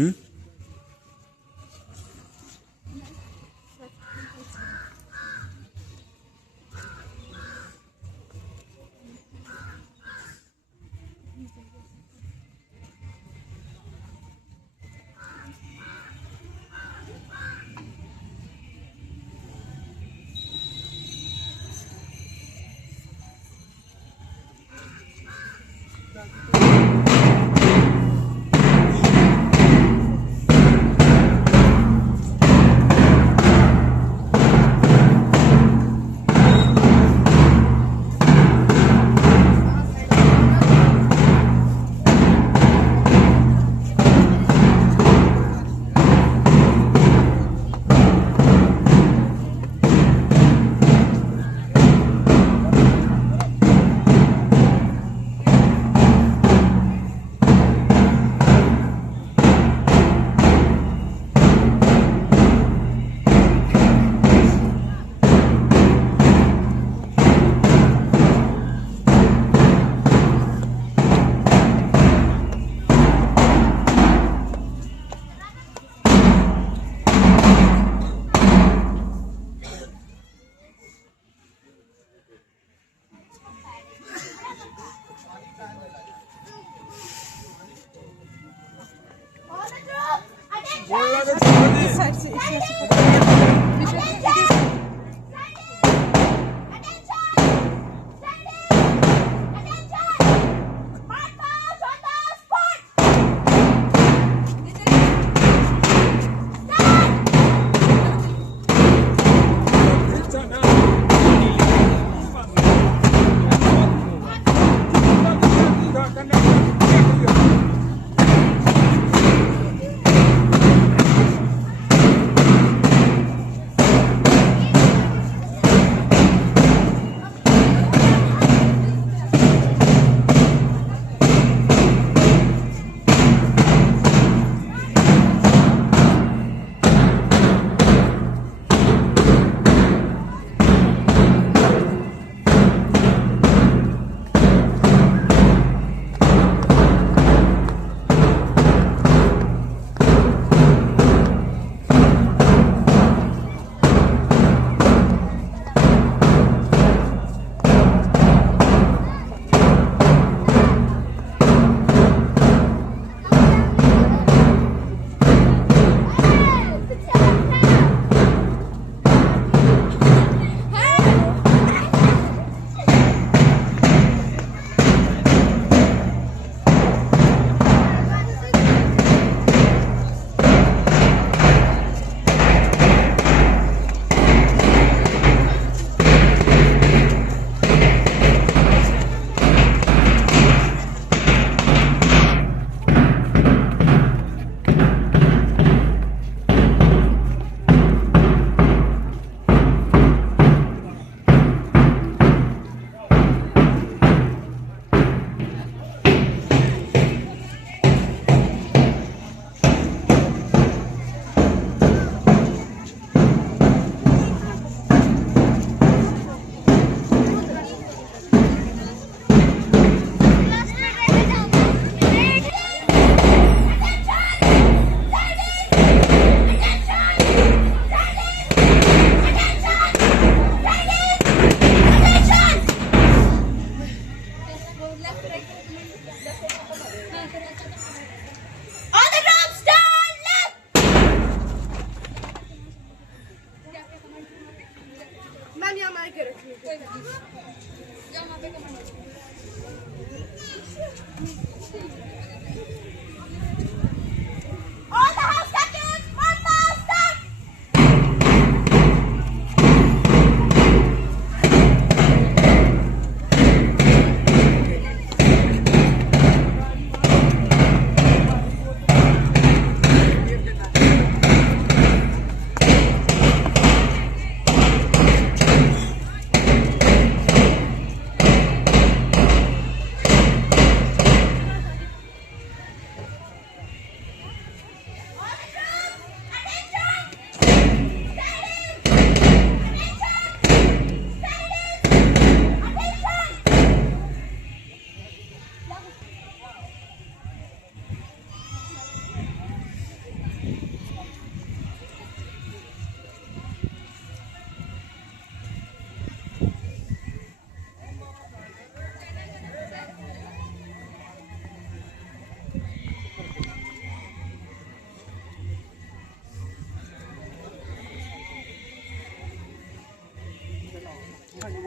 हम्म?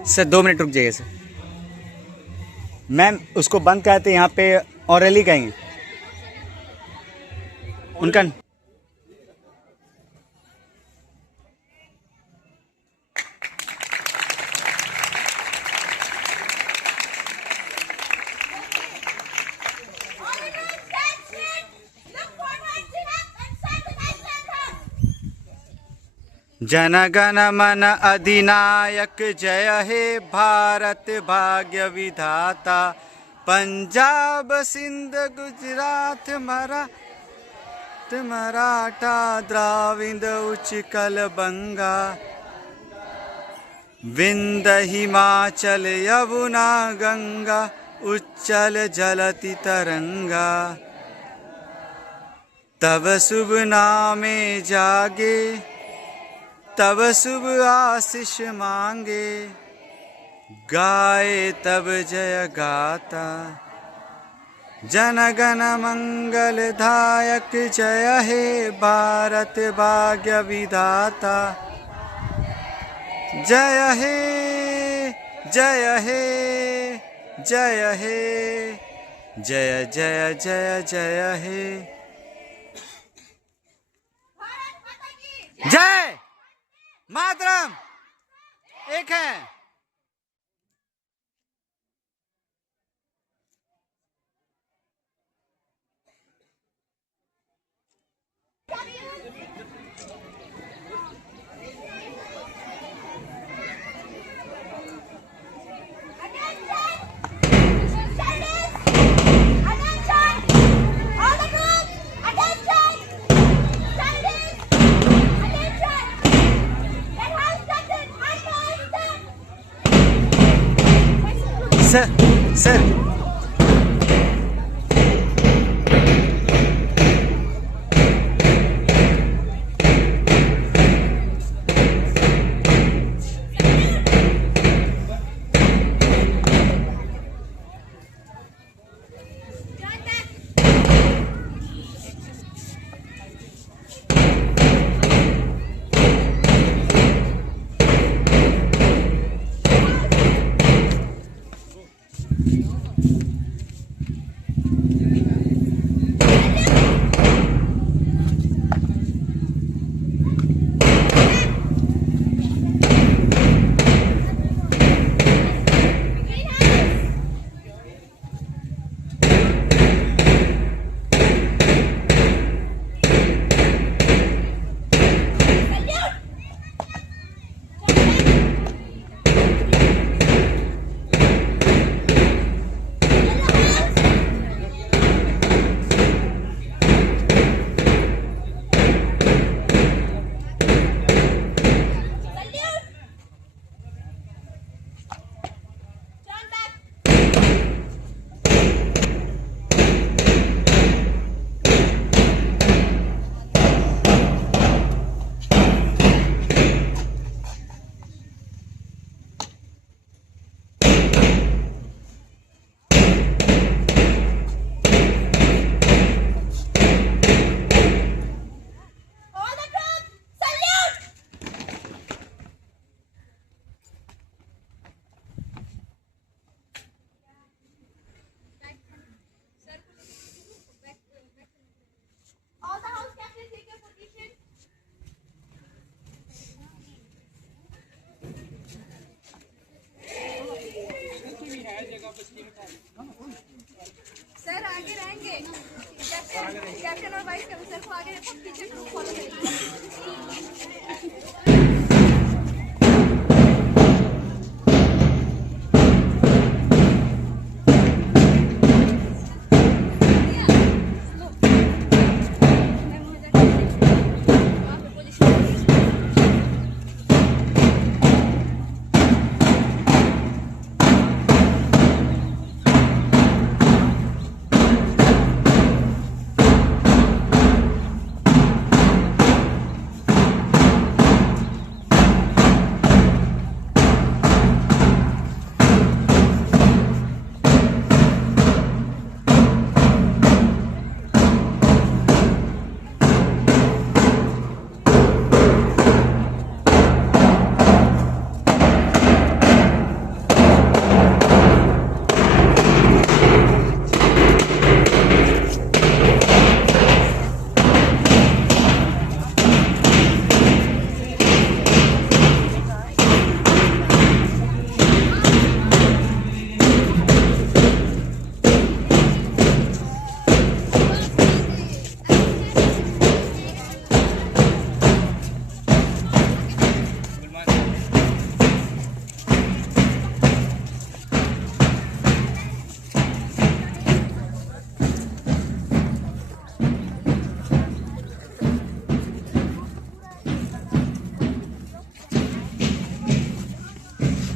Sir 2 minute रुक जाइए sir. Ma'am उसको बंद कराते यहाँ पे और रैली कहेंगे उनका। जन गण मन अधिनायक जय हे भारत भाग्य विधाता। पंजाब सिंध गुजरात मराठा द्राविड़ उच्चकल बंगा। विंध्य हिमाचल यमुना गंगा उच्चल जलति तरंगा। तब शुभ नामे जागे तब शुभ आशीष मांगे। गाए तब जय गाता जन गण मंगल दायक जय हे भारत भाग्य विधाता। जय हे जय हे जय हे जय जय जय जय हे जय मातरम। एक है sir sir.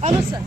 Alır sen.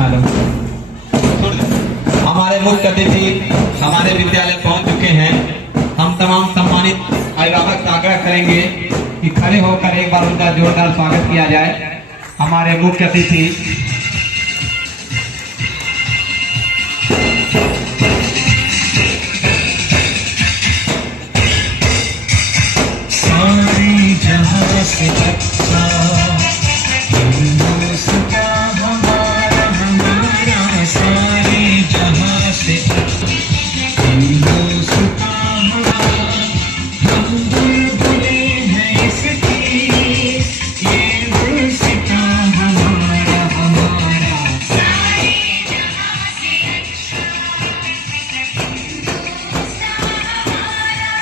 Hello. हमारे मुख्य अतिथि हमारे विद्यालय पहुंच चुके हैं। हम तमाम सम्मानित अभिभावक से आग्रह करेंगे कि खड़े होकर एक बार उनका जोरदार स्वागत किया जाए। हमारे मुख्य अतिथि सारी जहां से अच्छा हिंदुस्ता हमारा हमारा सारी जहां से हिंदुस्ता हमारा हम बुलबुले हैं इसकी ये गुलसिता हमारा हमारा सारी जहां से अच्छा हिंदुस्ता हमारा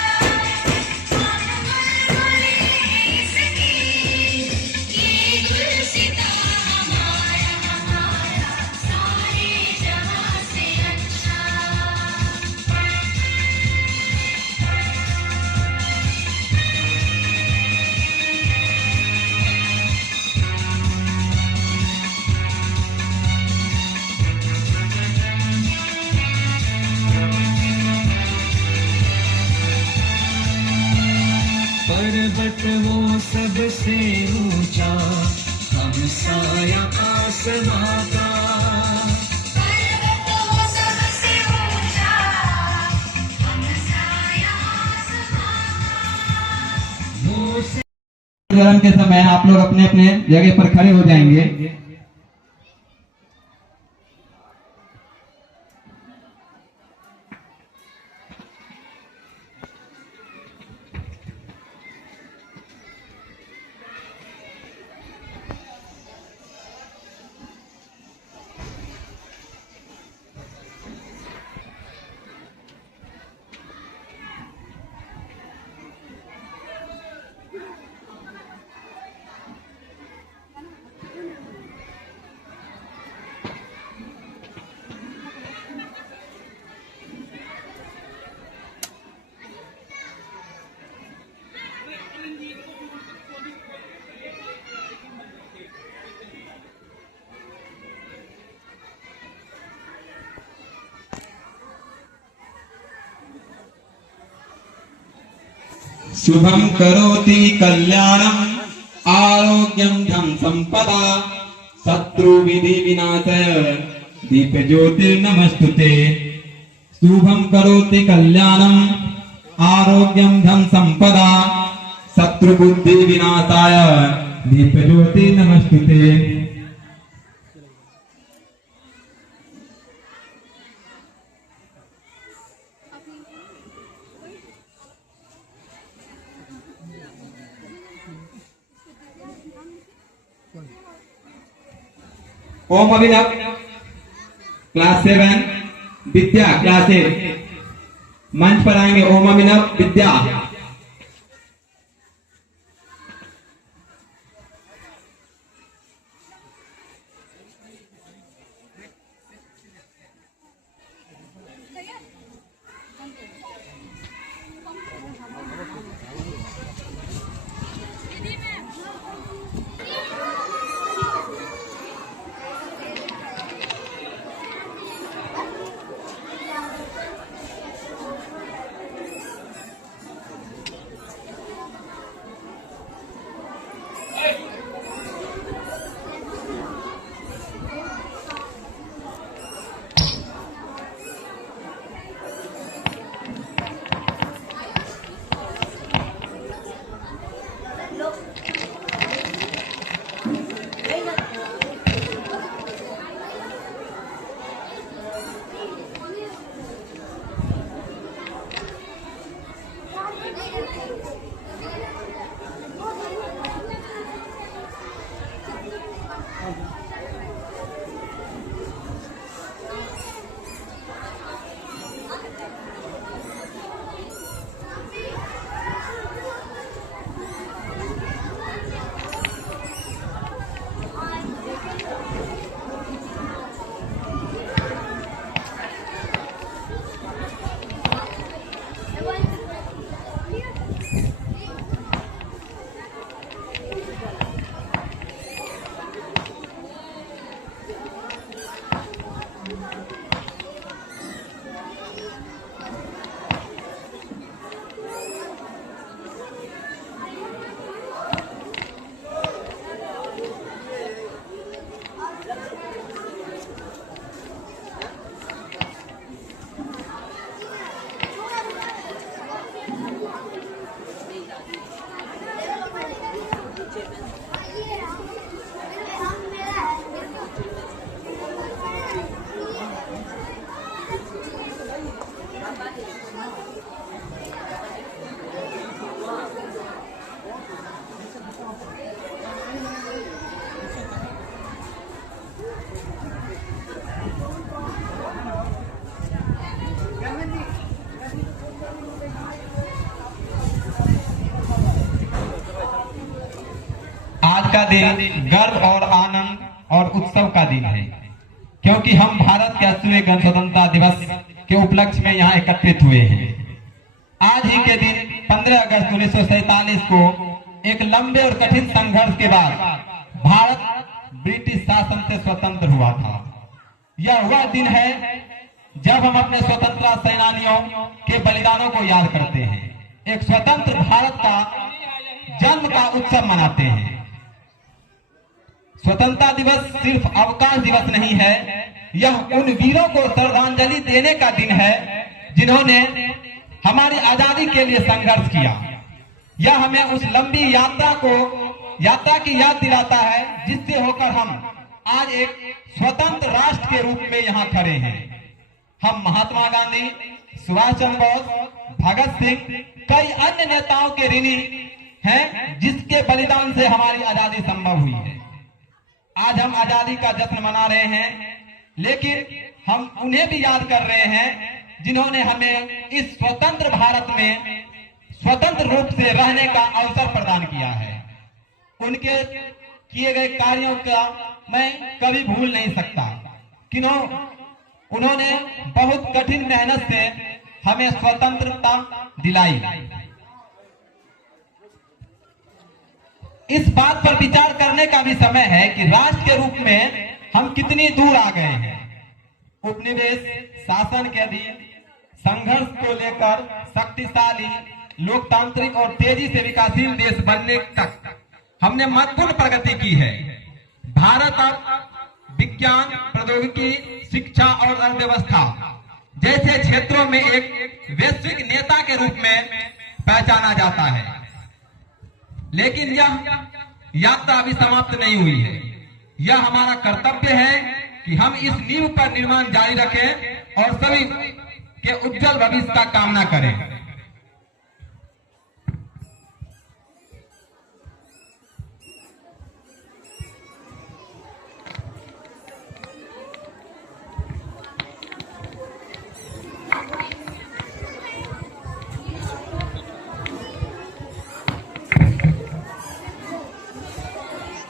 पर्वत वो सबसे ऊंचा हम साया आसमां का चरण के समय आप लोग अपने अपने जगह पर खड़े हो जाएंगे। शुभम करोति कल्याणम आरोग्यम धन संपदा शत्रु विधि विनाशय दीप ज्योतिर्नमस्तुते। शुभम करोति कल्याणम आरोग्यम धन संपदा शत्रु बुद्धि विनाशाय दीप ज्योतिर्नमस्तुते। ओम अभिनव क्लास 7 विद्या क्लास 8 मंच पर आएंगे। ओम अभिनव विद्या। आज का दिन गर्व और आनंद और उत्सव का दिन है, क्योंकि हम भारत के 80वें गणतंत्रता दिवस के उपलक्ष्य में यहाँ एकत्रित हुए हैं। आज ही के दिन 15 अगस्त 1947 को एक लंबे और कठिन संघर्ष के बाद भारत ब्रिटिश शासन से स्वतंत्र हुआ था। यह वह दिन है जब हम अपने स्वतंत्रता सेनानियों के बलिदानों को याद करते हैं, एक स्वतंत्र भारत का जन्म का उत्सव मनाते हैं। स्वतंत्रता दिवस सिर्फ अवकाश दिवस नहीं है, यह उन वीरों को श्रद्धांजलि देने का दिन है जिन्होंने हमारी आजादी के लिए संघर्ष किया। यह हमें उस लंबी यात्रा की याद दिलाता है जिससे होकर हम आज एक स्वतंत्र राष्ट्र के रूप में यहाँ खड़े हैं। हम महात्मा गांधी, सुभाष चंद्र बोस, भगत सिंह, कई अन्य नेताओं के ऋणी हैं जिसके बलिदान से हमारी आजादी संभव हुई है। आज हम आजादी का जश्न मना रहे हैं, लेकिन हम उन्हें भी याद कर रहे हैं जिन्होंने हमें इस स्वतंत्र भारत में स्वतंत्र रूप से रहने का अवसर प्रदान किया है। उनके किए गए कार्यों का मैं कभी भूल नहीं सकता, क्यों उन्होंने बहुत कठिन मेहनत से हमें स्वतंत्रता दिलाई। इस बात पर विचार करने का भी समय है कि राष्ट्र के रूप में हम कितनी दूर आ गए हैं। उपनिवेश शासन के अधीन संघर्ष को लेकर शक्तिशाली, लोकतांत्रिक और तेजी से विकासशील देश बनने तक हमने महत्वपूर्ण प्रगति की है। भारत अब विज्ञान, प्रौद्योगिकी, शिक्षा और अर्थव्यवस्था जैसे क्षेत्रों में एक वैश्विक नेता के रूप में पहचाना जाता है। लेकिन यह यात्रा अभी समाप्त नहीं हुई है। यह हमारा कर्तव्य है कि हम इस नींव पर निर्माण जारी रखें और सभी के उज्जवल भविष्य का कामना करें।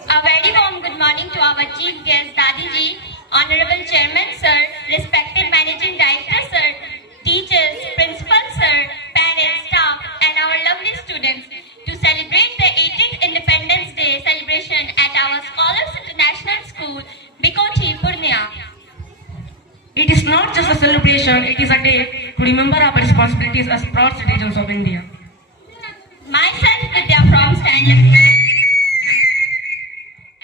A very warm good morning to our chief guest Dadi ji, honorable chairman sir, respected managing director sir, teachers, principal sir, parents, staff and our lovely students to celebrate the 18th Independence Day celebration at our Scholars International School, Bikoti, Purnia. It is not just a celebration, it is a day to remember our responsibilities as proud citizens of India. Myself Vidya from Stanley.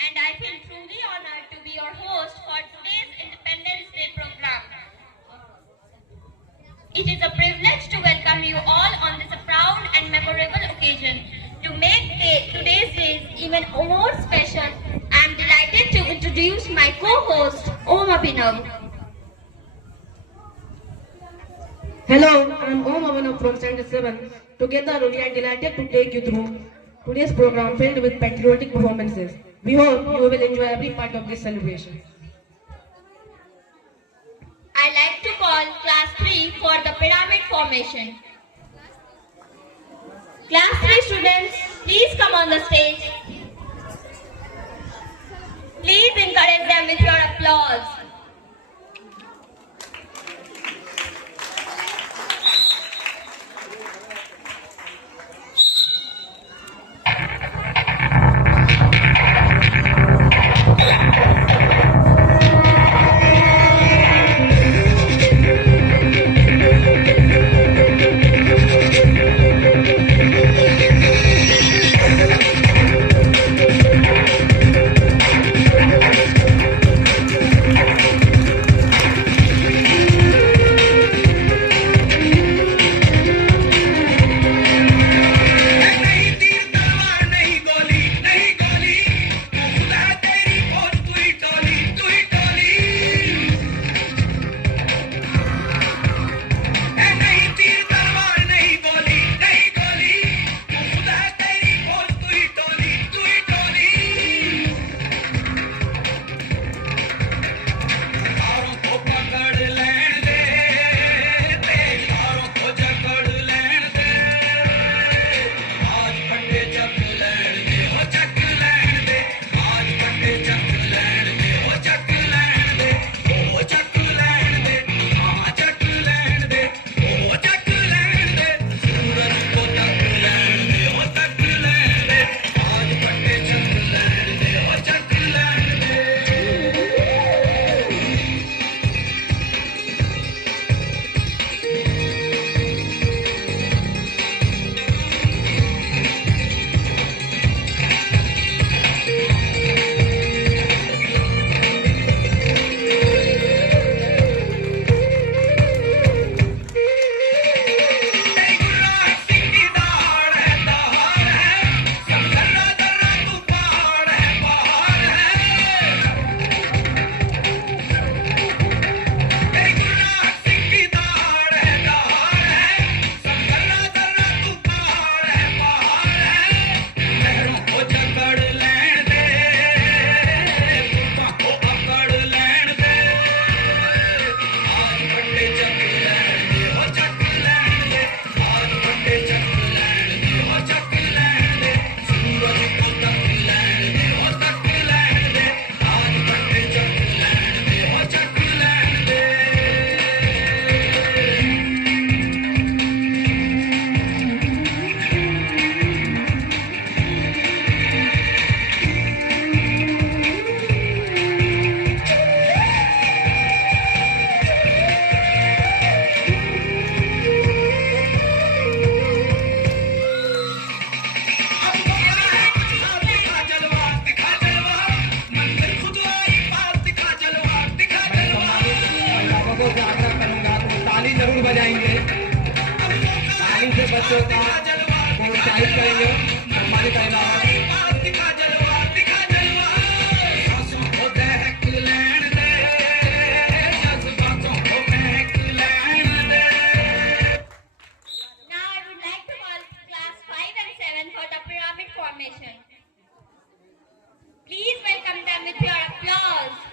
And I feel truly honored to be your host for today's Independence Day program. It is a privilege to welcome you all on this proud and memorable occasion to make today's even more special, I am delighted to introduce my co-host, Om Abhinav. Hello, I am Om Abhinav from Standard 7. Together, we are delighted to take you through today's program filled with patriotic performances. We hope you will enjoy every part of this celebration. I like to call class 3 for the pyramid formation. Class 3 students, please come on the stage. Please encourage them with your applause. बजाएंगे, ताली से बच्चों का प्रोत्साहित करेंगे। सम्मानित Now I would like to call class 5 and 7 for the pyramid formation. Please welcome them with your applause.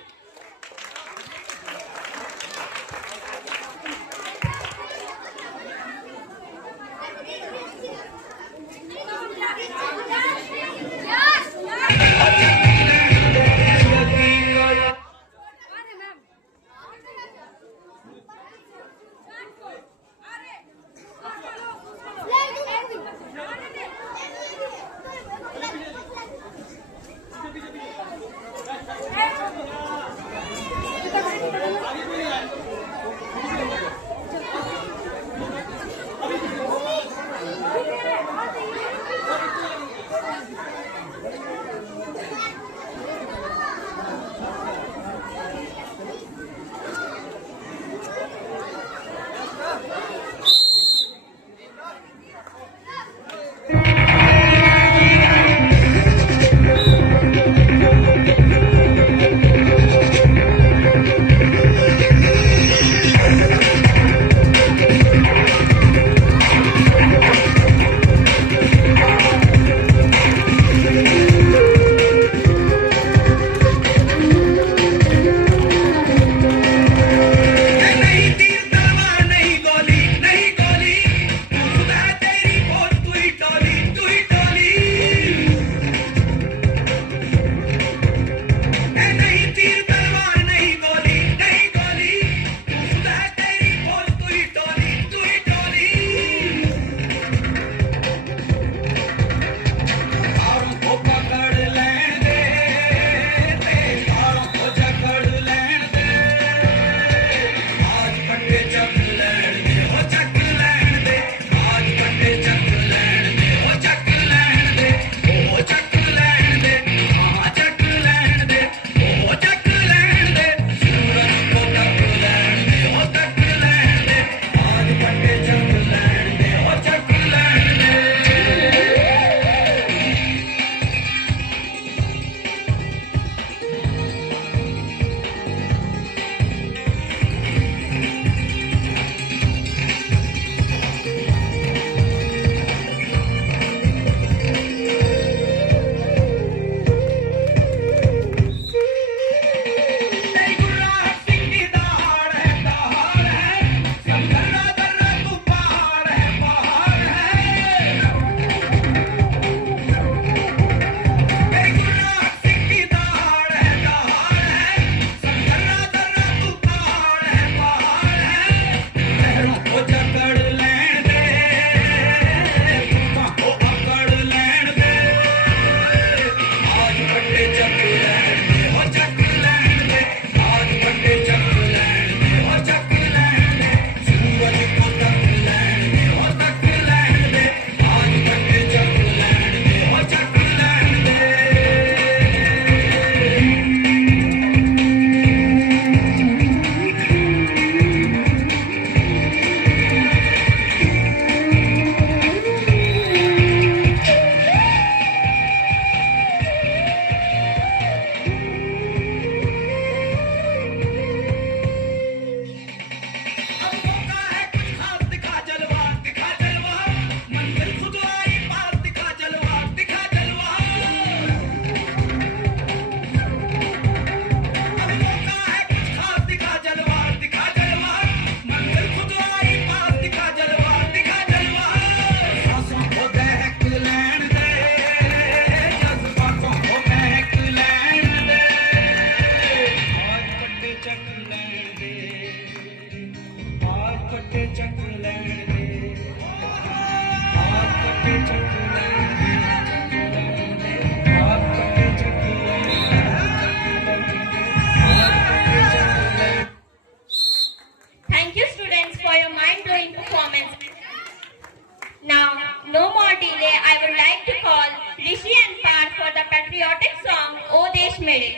patriotic song, O Desh Mere.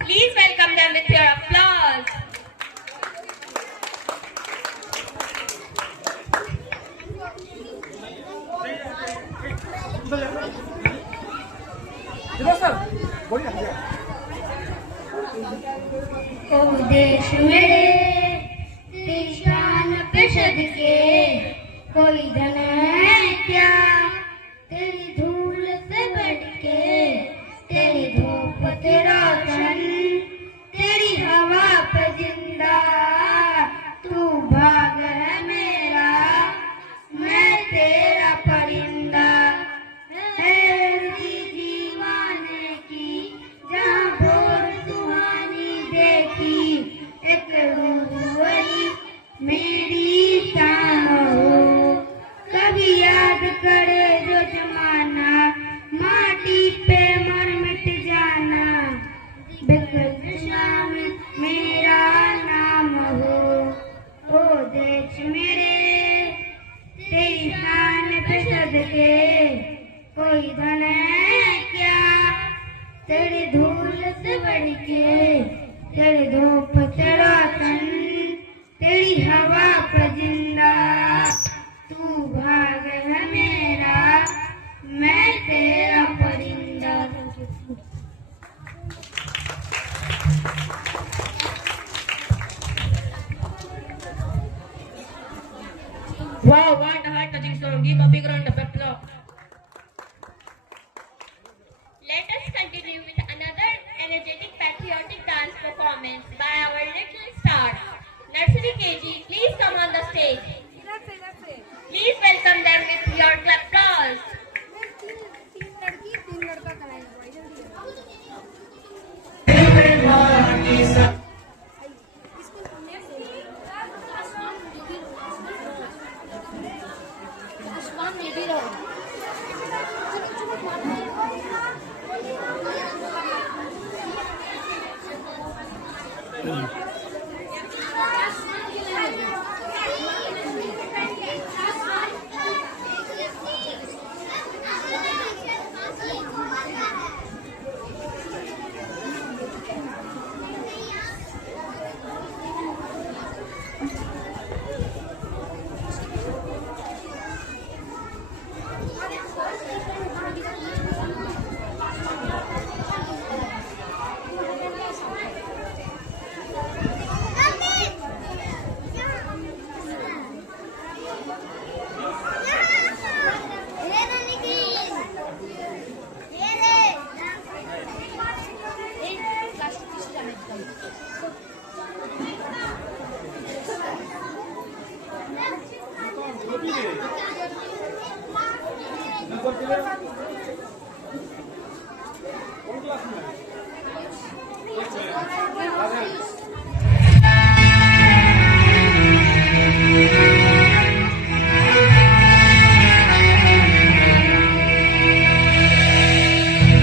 Please welcome them with your applause. ओ देश मेरे तेरी शान पे सदके कोई धन है क्या तेरी धूल से बढ़ के तेरी धूप तेरा सन तेरी हवा पे जिंदा तू भाग है मेरा मैं तेरा परिंदा है दीवाने की जहाँ भोर सुहानी देखी एक रूह मेरी शाम हो कभी याद करे जो जमाना माटी पे मर मिट जाना बिखर शाम मेरा नाम हो ओ देश मेरे तेरी शान पे सदके कोई धन है क्या तेरी धूल से बढ़ के तेरी धूप तेरा तन तेरी हवा पर जिंदा तू भाग है मेरा मैं तेरा परिंदा Wow, what a heart-touching song. Give a big round of applause. Let us continue with another energetic patriotic dance performance by our little star. Nursery KG, please come on the stage. Please welcome them with your applause.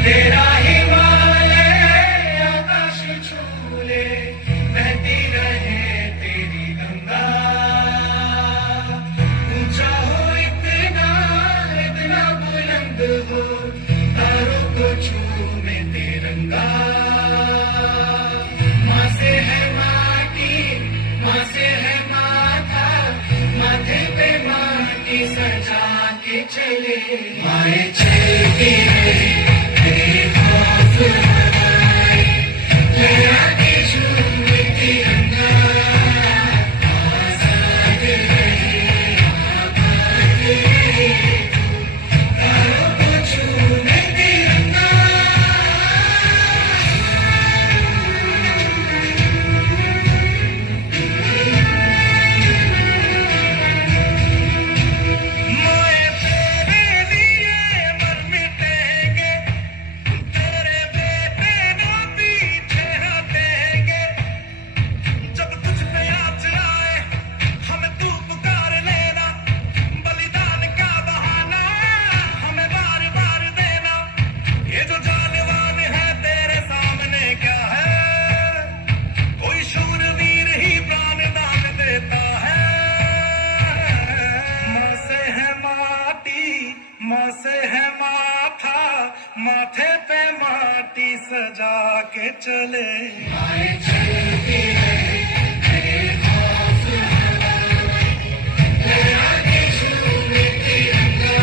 तेरा हिमालय आकाश छूले बहती रहे तेरी गंगा ऊंचा हो इतना इतना बुलंद हो तारों को छूमे तिरंगा माँ से है माटी माँ से है माथा माथे पे माटी सजा के चले माए चलती रही तेरी खौफ हवाएं ले आके झूमे तिरंगा आजाद रहे आबाद रहे तारों को छूमे तिरंगा मोए तेरे लिए पे माटी सजा के चले आए चलती रहे तेरे खौफ ले आके झूमे तिरंगा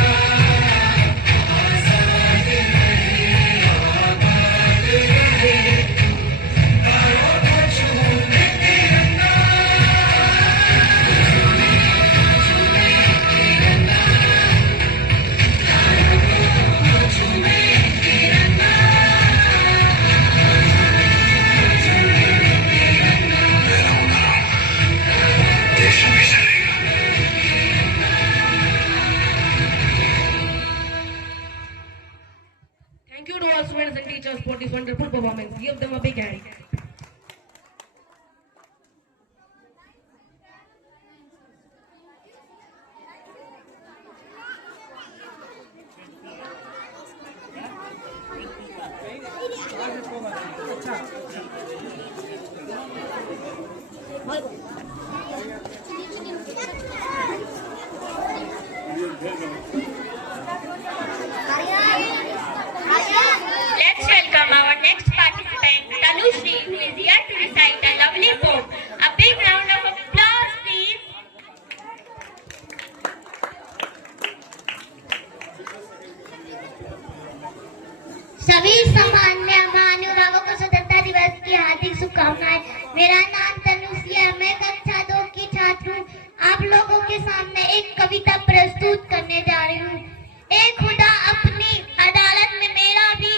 आजाद रहे आबाद रहे तारों को झूमे तिरंगा झूमे तिरंगा तारों को झूमे तिरंगा देश हमेशा रहेगा। Thank you to all students and teachers for this wonderful performance. Give them a big hand. Let's welcome our next participant, Tanushri, who is here to recite a lovely poem. A big round of applause, please. सभी सामान्य महानुभावों को स्वतंत्रता दिवस की हार्दिक शुभकामनाएं। मेरा नाम तनुश्री है, मैं कक्षा 2 की छात्र हूँ। आप लोगों के सामने एक कविता प्रस्तुत करने जा रही हूँ। एक खुदा अपनी अदालत में मेरा भी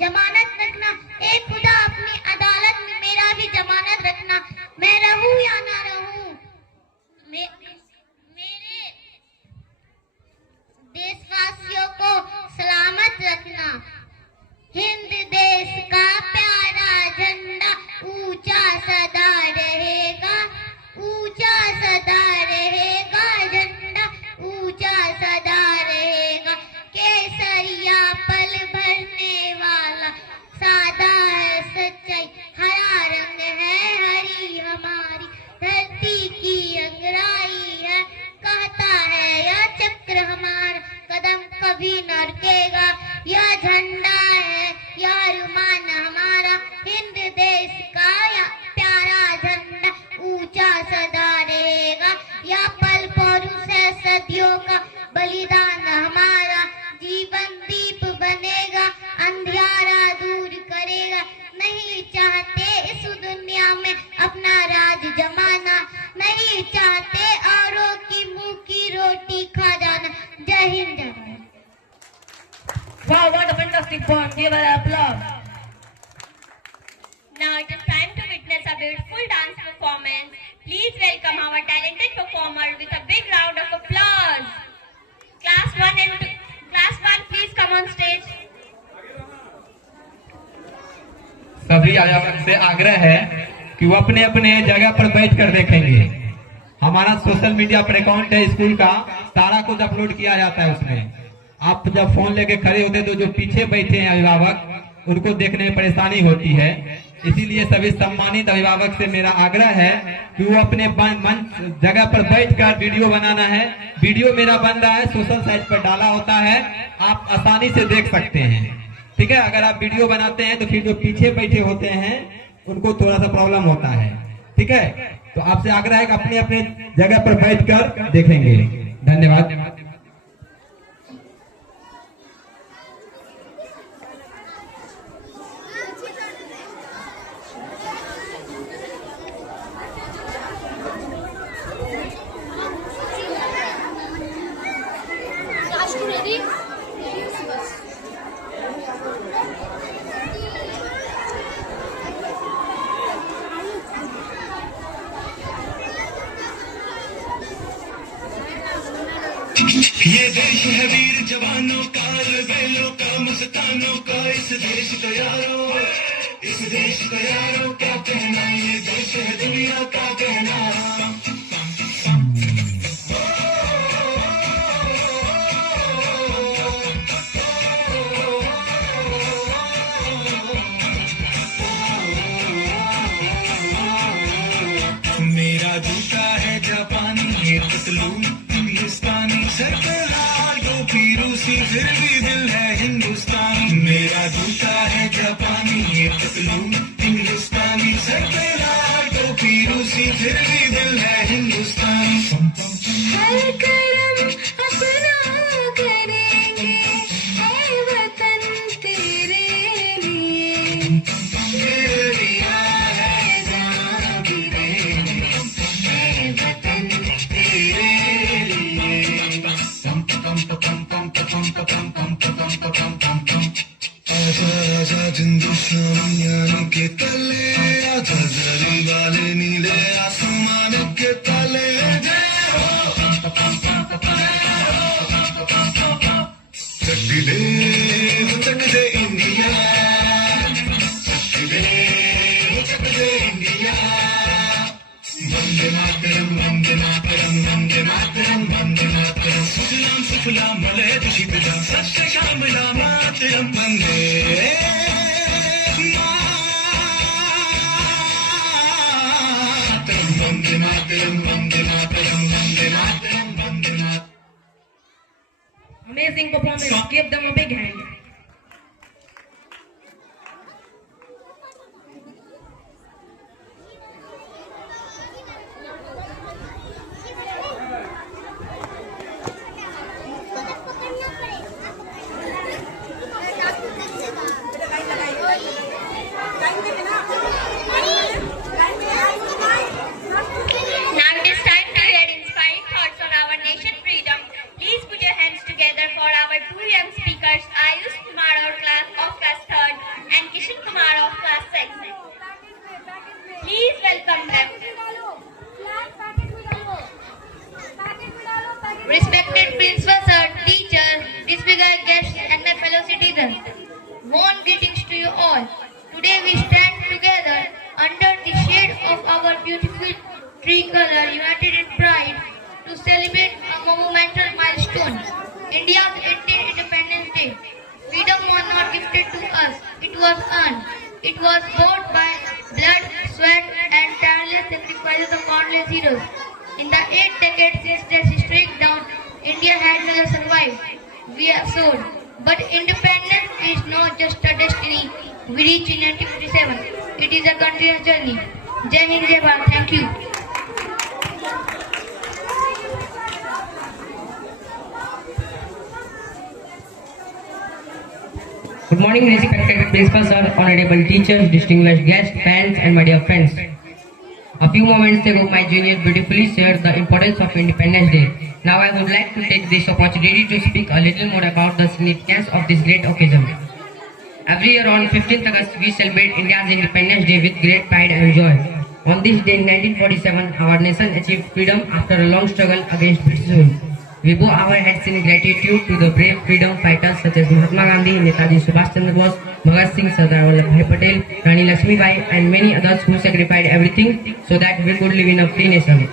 जमानत रखना, एक खुदा अपनी अदालत में मेरा भी जमानत रखना, मैं रहूं या ना रहूं, मेरे देशवासियों को सलामत रखना। हिंद देश का प्यारा झंडा ऊंचा सदा रहेगा, ऊंचा सदा रहेगा, झंडा ऊंचा सदा रहेगा। केसरिया पल भरने वाला सादा है सच्चाई, हरा रंग है हरी हमारी धरती की अंगराई है। कहता है यह चक्र हमारा कदम कभी न रुकेगा, यह झंडा है यह रुमान हमारा, हिंद देश का यह प्यारा झंडा ऊंचा सदा रहेगा। यह पल पौरुष है सदियों का बलिदान हमारा, जीवन दीप बनेगा अंधियारा दूर करेगा। नहीं चाहते इस दुनिया में अपना राज जमाना, नहीं चाहते औरों की मुंह की रोटी खा जाना। जय हिंद जय Bharat. Wow, what a fantastic poem. Give her applause. Now it is time to witness a beautiful dance performance. Please welcome our talented performer with a big round of applause. Class 1, please come on stage. सभी अध्यापक से आग्रह है कि वो अपने अपने जगह पर बैठ कर देखेंगे। हमारा सोशल मीडिया पर अकाउंट है स्कूल का, सारा कुछ अपलोड किया जाता है उसमें। आप जब फोन लेके खड़े होते तो जो पीछे बैठे हैं अभिभावक उनको देखने में परेशानी होती है। इसीलिए सभी सम्मानित अभिभावक से मेरा आग्रह है कि वो अपने मंच जगह पर बैठकर वीडियो बनाना है। वीडियो मेरा बन रहा है, सोशल साइट पर डाला होता है, आप आसानी से देख सकते हैं। ठीक है, अगर आप वीडियो बनाते हैं तो फिर जो पीछे बैठे होते हैं उनको थोड़ा सा प्रॉब्लम होता है। ठीक है, तो आपसे आग्रह है कि अपने अपने जगह पर बैठकर देखेंगे। धन्यवाद। ये देश है वीर जवानों का, बेलों का, मस्तानों का, इस देश का यारों, इस देश का यारों क्या कहना, ये देश है दुनिया का कहना। मेरा जूता है जापानी, ये पतलून हिंदुस्तानी, सर पे लाल टोपी रूसी, फिर भी दिल है हिंदुस्तानी। मेरा मेरा जूता है जापानी, ये पतलून हिंदुस्तानी, सर पे लाल टोपी रूसी, फिर भी दिल है हिंदुस्तानी। हर करम अपना करेंगे, ऐ वतन तेरे लिए। मेरे लिया है जान भी देंगे, ऐ वतन तेरे लिए। आजा आजा हिंदुस्तान के तले, आजा जरी वाले नीले आसमान के तले। जय हो, शक्ति दे चक दे इंडिया, शक्ति दे चक दे इंडिया। वंदे मातरम वंदे मातरम वंदे मातरम वंदे मातरम, सुजलाम सुफलाम मलयज शीतलाम, सस्य श्यामलाम मातरम। Vande Mataram Vande Mataram Vande Mataram Vande Mataram Vande Mataram. Amazing performance. Give them a big hand. Now it is time to hear inspiring thoughts on our nation freedom. Please put your hands together for our two young speakers, Ayush Kumar of class 3rd and Kishan Kumar of class 6th. Please welcome them. Respected principal sir, teachers, distinguished guests and my fellow citizens. Warm greetings to you all. Today we stand together under the shade of our beautiful tricolor, united in pride, to celebrate a monumental milestone, India's 18th Independence Day. Freedom was not gifted to us, it was earned. It was bought by blood, sweat and tireless sacrifices of countless heroes. In the 8 decades since their historic dawn, India had never survived. We have soared. But independence is not just a destiny we reach in 1957. It is a continuous journey. Jai Hind, Jai Bharat. Thank you. Good morning, respected principal sir, honorable teachers, distinguished guests, parents, and my dear friends. A few moments ago, my juniors beautifully shared the importance of Independence Day. Now, I would like to take this opportunity to speak a little more about the significance of this great occasion. Every year on 15th August, we celebrate India's Independence Day with great pride and joy. On this day in 1947, our nation achieved freedom after a long struggle against British rule. We bow our heads in gratitude to the brave freedom fighters such as Mahatma Gandhi, Netaji Subhash Chandra Bose, Bhagat Singh, Sardar Vallabhbhai Patel, Rani Lakshmibai and many others who sacrificed everything so that we could live in a free nation.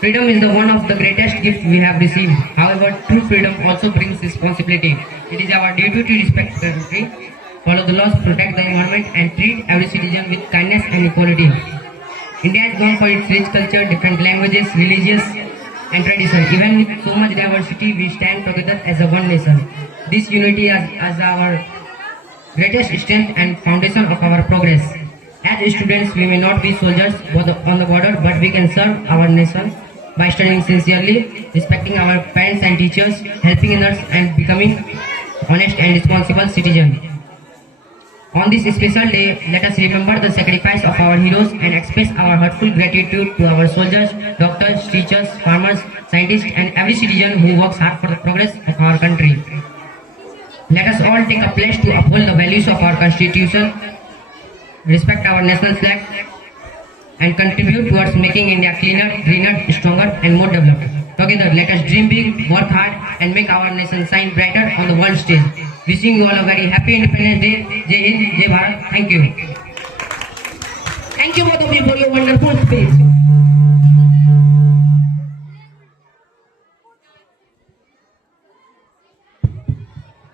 Freedom is the one of the greatest gifts we have received. However, true freedom also brings responsibility. It is our duty to respect the country, follow the laws, protect the environment and treat every citizen with kindness and equality. India is known for its rich culture, different languages, religions and tradition. Even with so much diversity, we stand together as a one nation. This unity is our greatest strength and foundation of our progress. As students, we may not be soldiers on the border, but we can serve our nation by studying sincerely, respecting our parents and teachers, helping others and becoming honest and responsible citizens. On this special day, let us remember the sacrifice of our heroes and express our heartfelt gratitude to our soldiers, doctors, teachers, farmers, scientists and every citizen who works hard for the progress of our country. Let us all take a pledge to uphold the values of our constitution, respect our national flag and contribute towards making India cleaner, greener, stronger and more developed. Together, let us dream big, work hard and make our nation shine brighter on the world stage. Wishing you all a very happy Independence Day. Jai Hind, Jai Bharat. Thank you. Thank you both of you for your wonderful speech.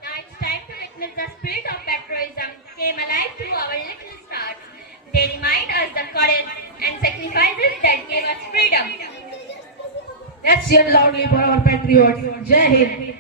Now it's time to witness the spirit of patriotism came alive through our little stars. They remind us the courage and sacrifices that gave us freedom. Let's cheer loudly for our patriots. Jai Hind.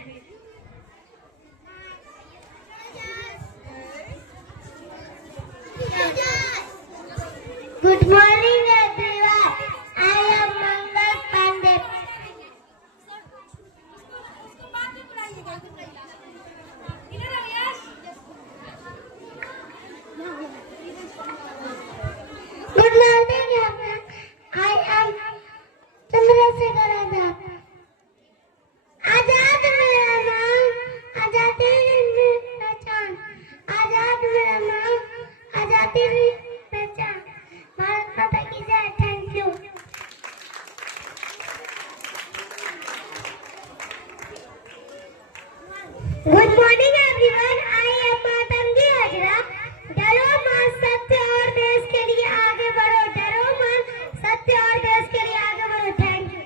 आजादी की पहचान। भारत माता की जय। Thank you. Good morning everyone. I am Matangi Hazra. डरो मत, सत्य और देश के लिए आगे बढ़ो। डरो मत, सत्य और देश के लिए आगे बढ़ो। Thank you.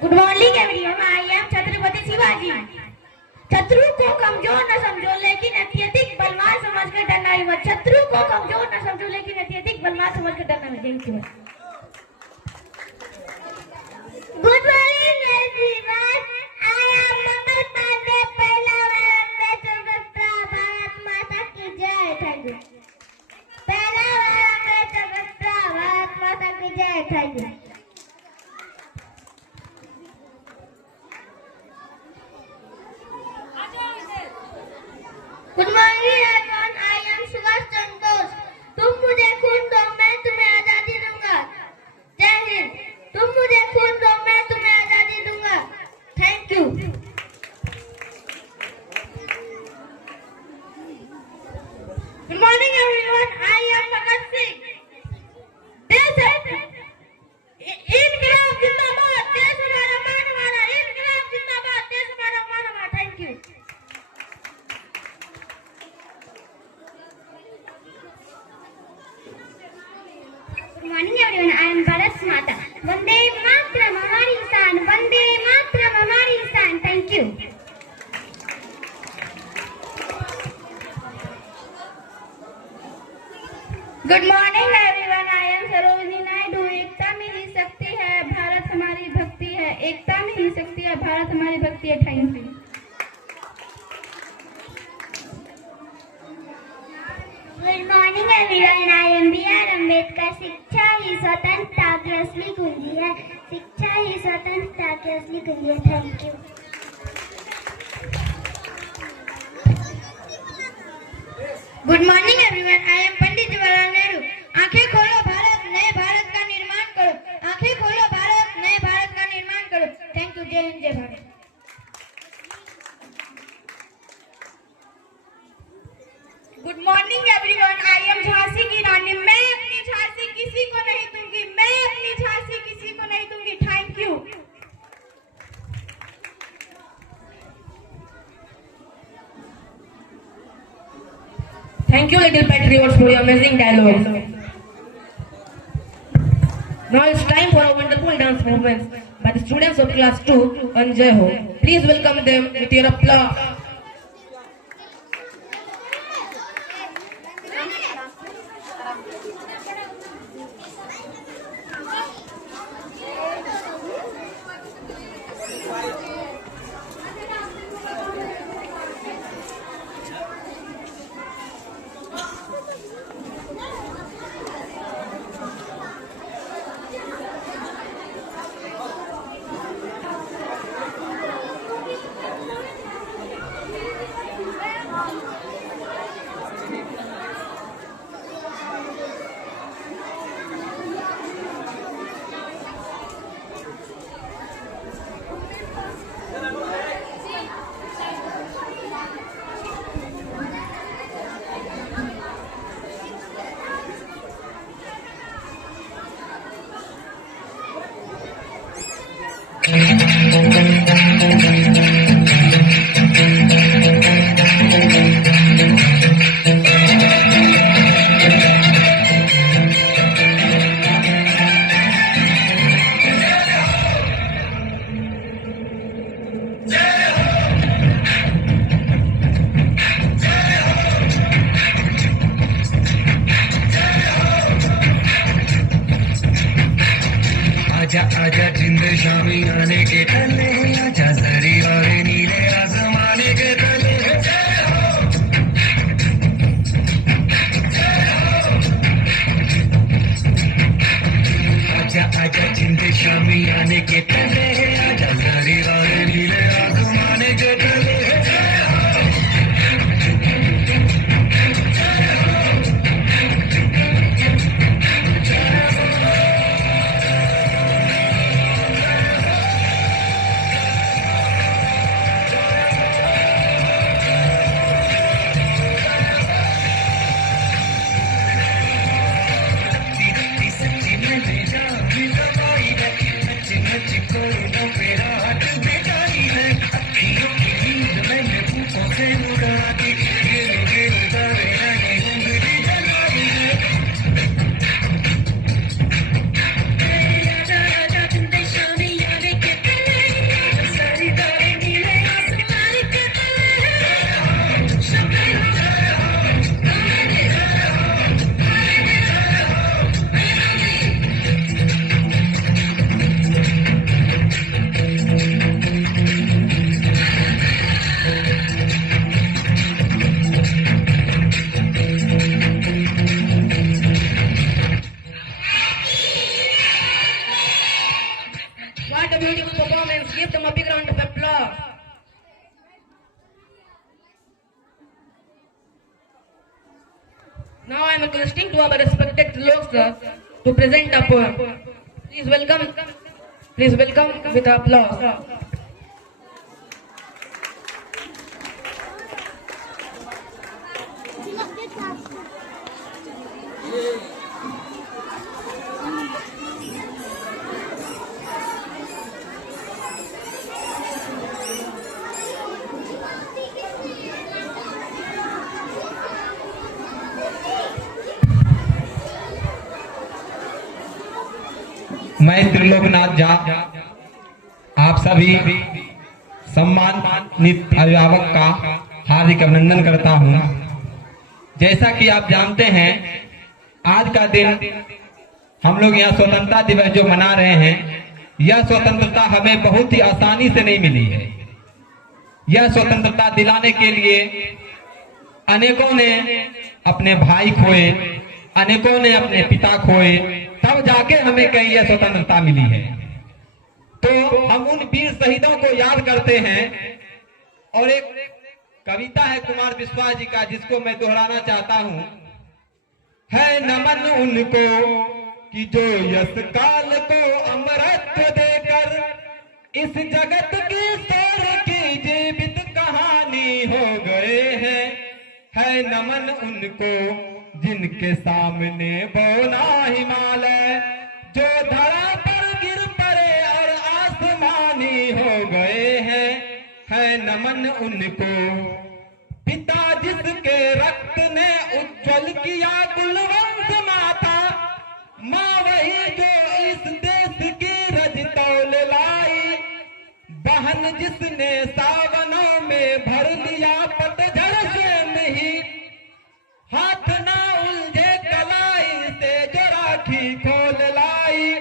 Good morning everyone. I M Chhatrapati Shivaji. शत्रु को कमजोर न समझो, लेकिन अत्यधिक बलवान समझकर डरना भी मत। शत्रु को कमजोर न समझो, लेकिन अत्यधिक बलवान समझकर डरना भी। Thank you. Good morning everyone. I am Mangal Pandey, पहला वाला में चौबत्ता। भारत माता की जय। Thank you. पहला वाला में चौबत्ता। भारत माता की जय। Thank you. Good morning everyone. I am Subhash Chandra Bose. तुम मुझे खून दो, मैं तुम्हें आजादी दूंगा। जय हिंद। तुम मुझे खून दो, मैं तुम्हें आजादी दूंगा। Thank you. Good morning everyone. I am Bhagat Singh. देश इनकलाब जिंदाबाद। देश हमारा मान हमारा। इनकलाब जिंदाबाद। देश हमारा मान हमारा। Thank you. Good morning everyone. I am Bharat माता। वंदे मातरम हमारी शान। वंदे मातरम हमारी शान। Thank you. Good morning everyone. I am Sarojini Naidu. एकता में ही शक्ति है, भारत हमारी भक्ति है। एकता में ही शक्ति है, भारत हमारी भक्ति है। Thank you. Good morning everyone. I am B R. Ambedkar. शिक्षा ही स्वतंत्रता की असली कुंजी है। शिक्षा ही स्वतंत्रता की असली कुंजी है। Thank you. Good morning everyone. I am Pandit Jawaharlal Nehru. आंखें खोलो भारत, नए भारत का निर्माण करो। आंखें खोलो भारत, नए भारत का निर्माण करो। Thank you. जय हिंद, जय Bharat. Good morning everyone. I M Jhansi की रानी। मैं अपनी झांसी किसी को नहीं दूंगी। मैं अपनी झांसी किसी को नहीं दूंगी। Thank you. Thank you, little patriots, for your amazing dialogue. Now it's time for a wonderful dance performance by the students of class 2 on Jai Ho. Please welcome them with your applause. आजा आजा जिंद शामी आने के तले, आजा जरी और नीले आसमाने के तले। आजा आजा जिंद शामी आने के तले, आजा जरी और नीले आसमाने के तले। पलकों पे रात बिताई है, अखियों की नींद मैंने फूकों से उड़ा दी, गिर गिर तारे मैंने उंगली जलाई है। What a beautiful performance. Give them a big round of applause. Now I am requesting to our respected Lok sir to present a poem. Please welcome with applause. मैं त्रिलोकनाथ झा आप सभी सम्मानित अभिभावक का हार्दिक अभिनंदन करता हूं। जैसा कि आप जानते हैं, आज का दिन हम लोग यहाँ स्वतंत्रता दिवस जो मना रहे हैं, यह स्वतंत्रता हमें बहुत ही आसानी से नहीं मिली है। यह स्वतंत्रता दिलाने के लिए अनेकों ने अपने भाई खोए, अनेकों ने अपने पिता खोए, तब जाके हमें कहीं यह स्वतंत्रता मिली है। तो हम उन वीर शहीदों को याद करते हैं। और एक कविता है कुमार विश्वास जी का, जिसको मैं दोहराना चाहता हूं। है नमन उनको कि जो यश काल को अमरत्व देकर इस जगत की सौर की जीवित कहानी हो गए हैं। है नमन उनको जिनके सामने बोना हिमालय, जो धरा पर गिर पड़े और आसमानी हो गए हैं। है नमन उनको पिता जिसके रक्त ने उज्जवल किया कुलवंश माता, माँ वही जो इस देश की रजतौल लाई, बहन जिसने सावनों में भर लिया पतझड़ से नहीं, हाथ ना उलझे कलाई से जो राखी खोल लाई,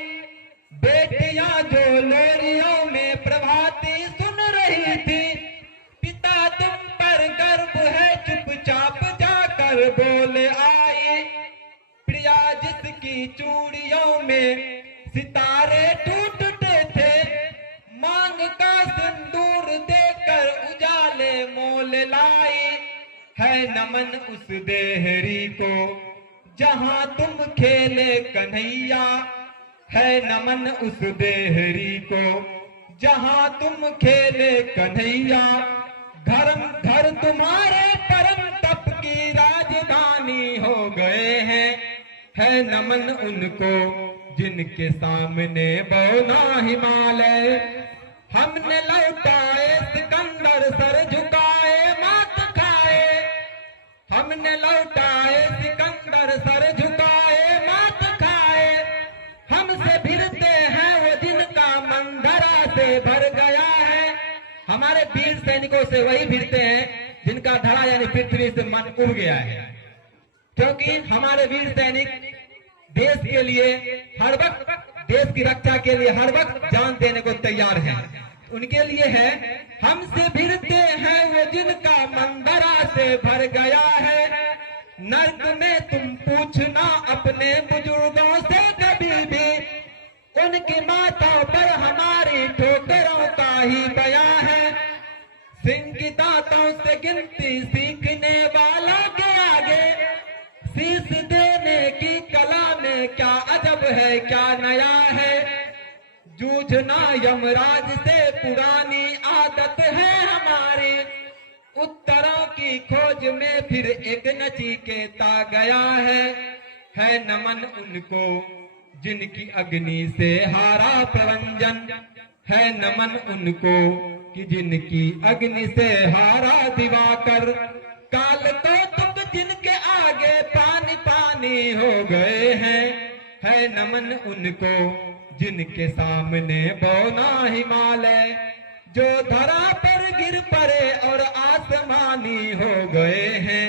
बेटियां जो लोरियों में प्रभाती सुन रही थी, पिता तुम पर गर्व है चुपचाप जाकर बोले आई। प्रिया जिसकी चूड़ियों में सितारे टूटते थे, मांग का सिंदूर देकर उजाले मोल लाई। है नमन उस देहरी को जहां तुम खेले कन्हैया, है नमन उस देहरी को जहां तुम खेले कन्हैया, घर घर तुम्हारे परम तप की राजधानी हो गए हैं। है नमन उनको जिनके सामने बौना हिमालय, हमने लौटाए सिकंदर सर झुकाए मात खाए, हमने लौटाए सिकंदर सर झुकाए मात खाए। हमसे भिड़ते हैं वो जिनका मन धरा से भर गया है। हमारे वीर सैनिकों से वही भिड़ते हैं जिनका धरा यानी पृथ्वी से मन उब गया है। क्योंकि हमारे वीर सैनिक देश के लिए हर वक्त, देश की रक्षा के लिए हर वक्त जान देने को तैयार हैं। उनके लिए है हमसे भिड़ते हैं वो जिनका मंदरा से भर गया है। नर्क में तुम पूछना अपने बुजुर्गों से कभी भी, उनकी माथों पर हमारी ठोकरों का ही बया है। सिंह की दांतों से गिनती सीखने वालों के आगे, शीश देने की कला में क्या अजब है क्या नया है। जूझना यमराज से पुरानी आदत है हमारी, उत्तरों की खोज में फिर एक नचिकेता गया है। नमन उनको जिनकी अग्नि से हारा प्रवंजन, है नमन उनको कि जिनकी अग्नि से हारा दिवाकर, काल तो तुम जिनके आगे पानी पानी हो गए हैं। है नमन उनको जिनके सामने बौना हिमालय, जो धरा पर गिर पड़े और आसमानी हो गए हैं।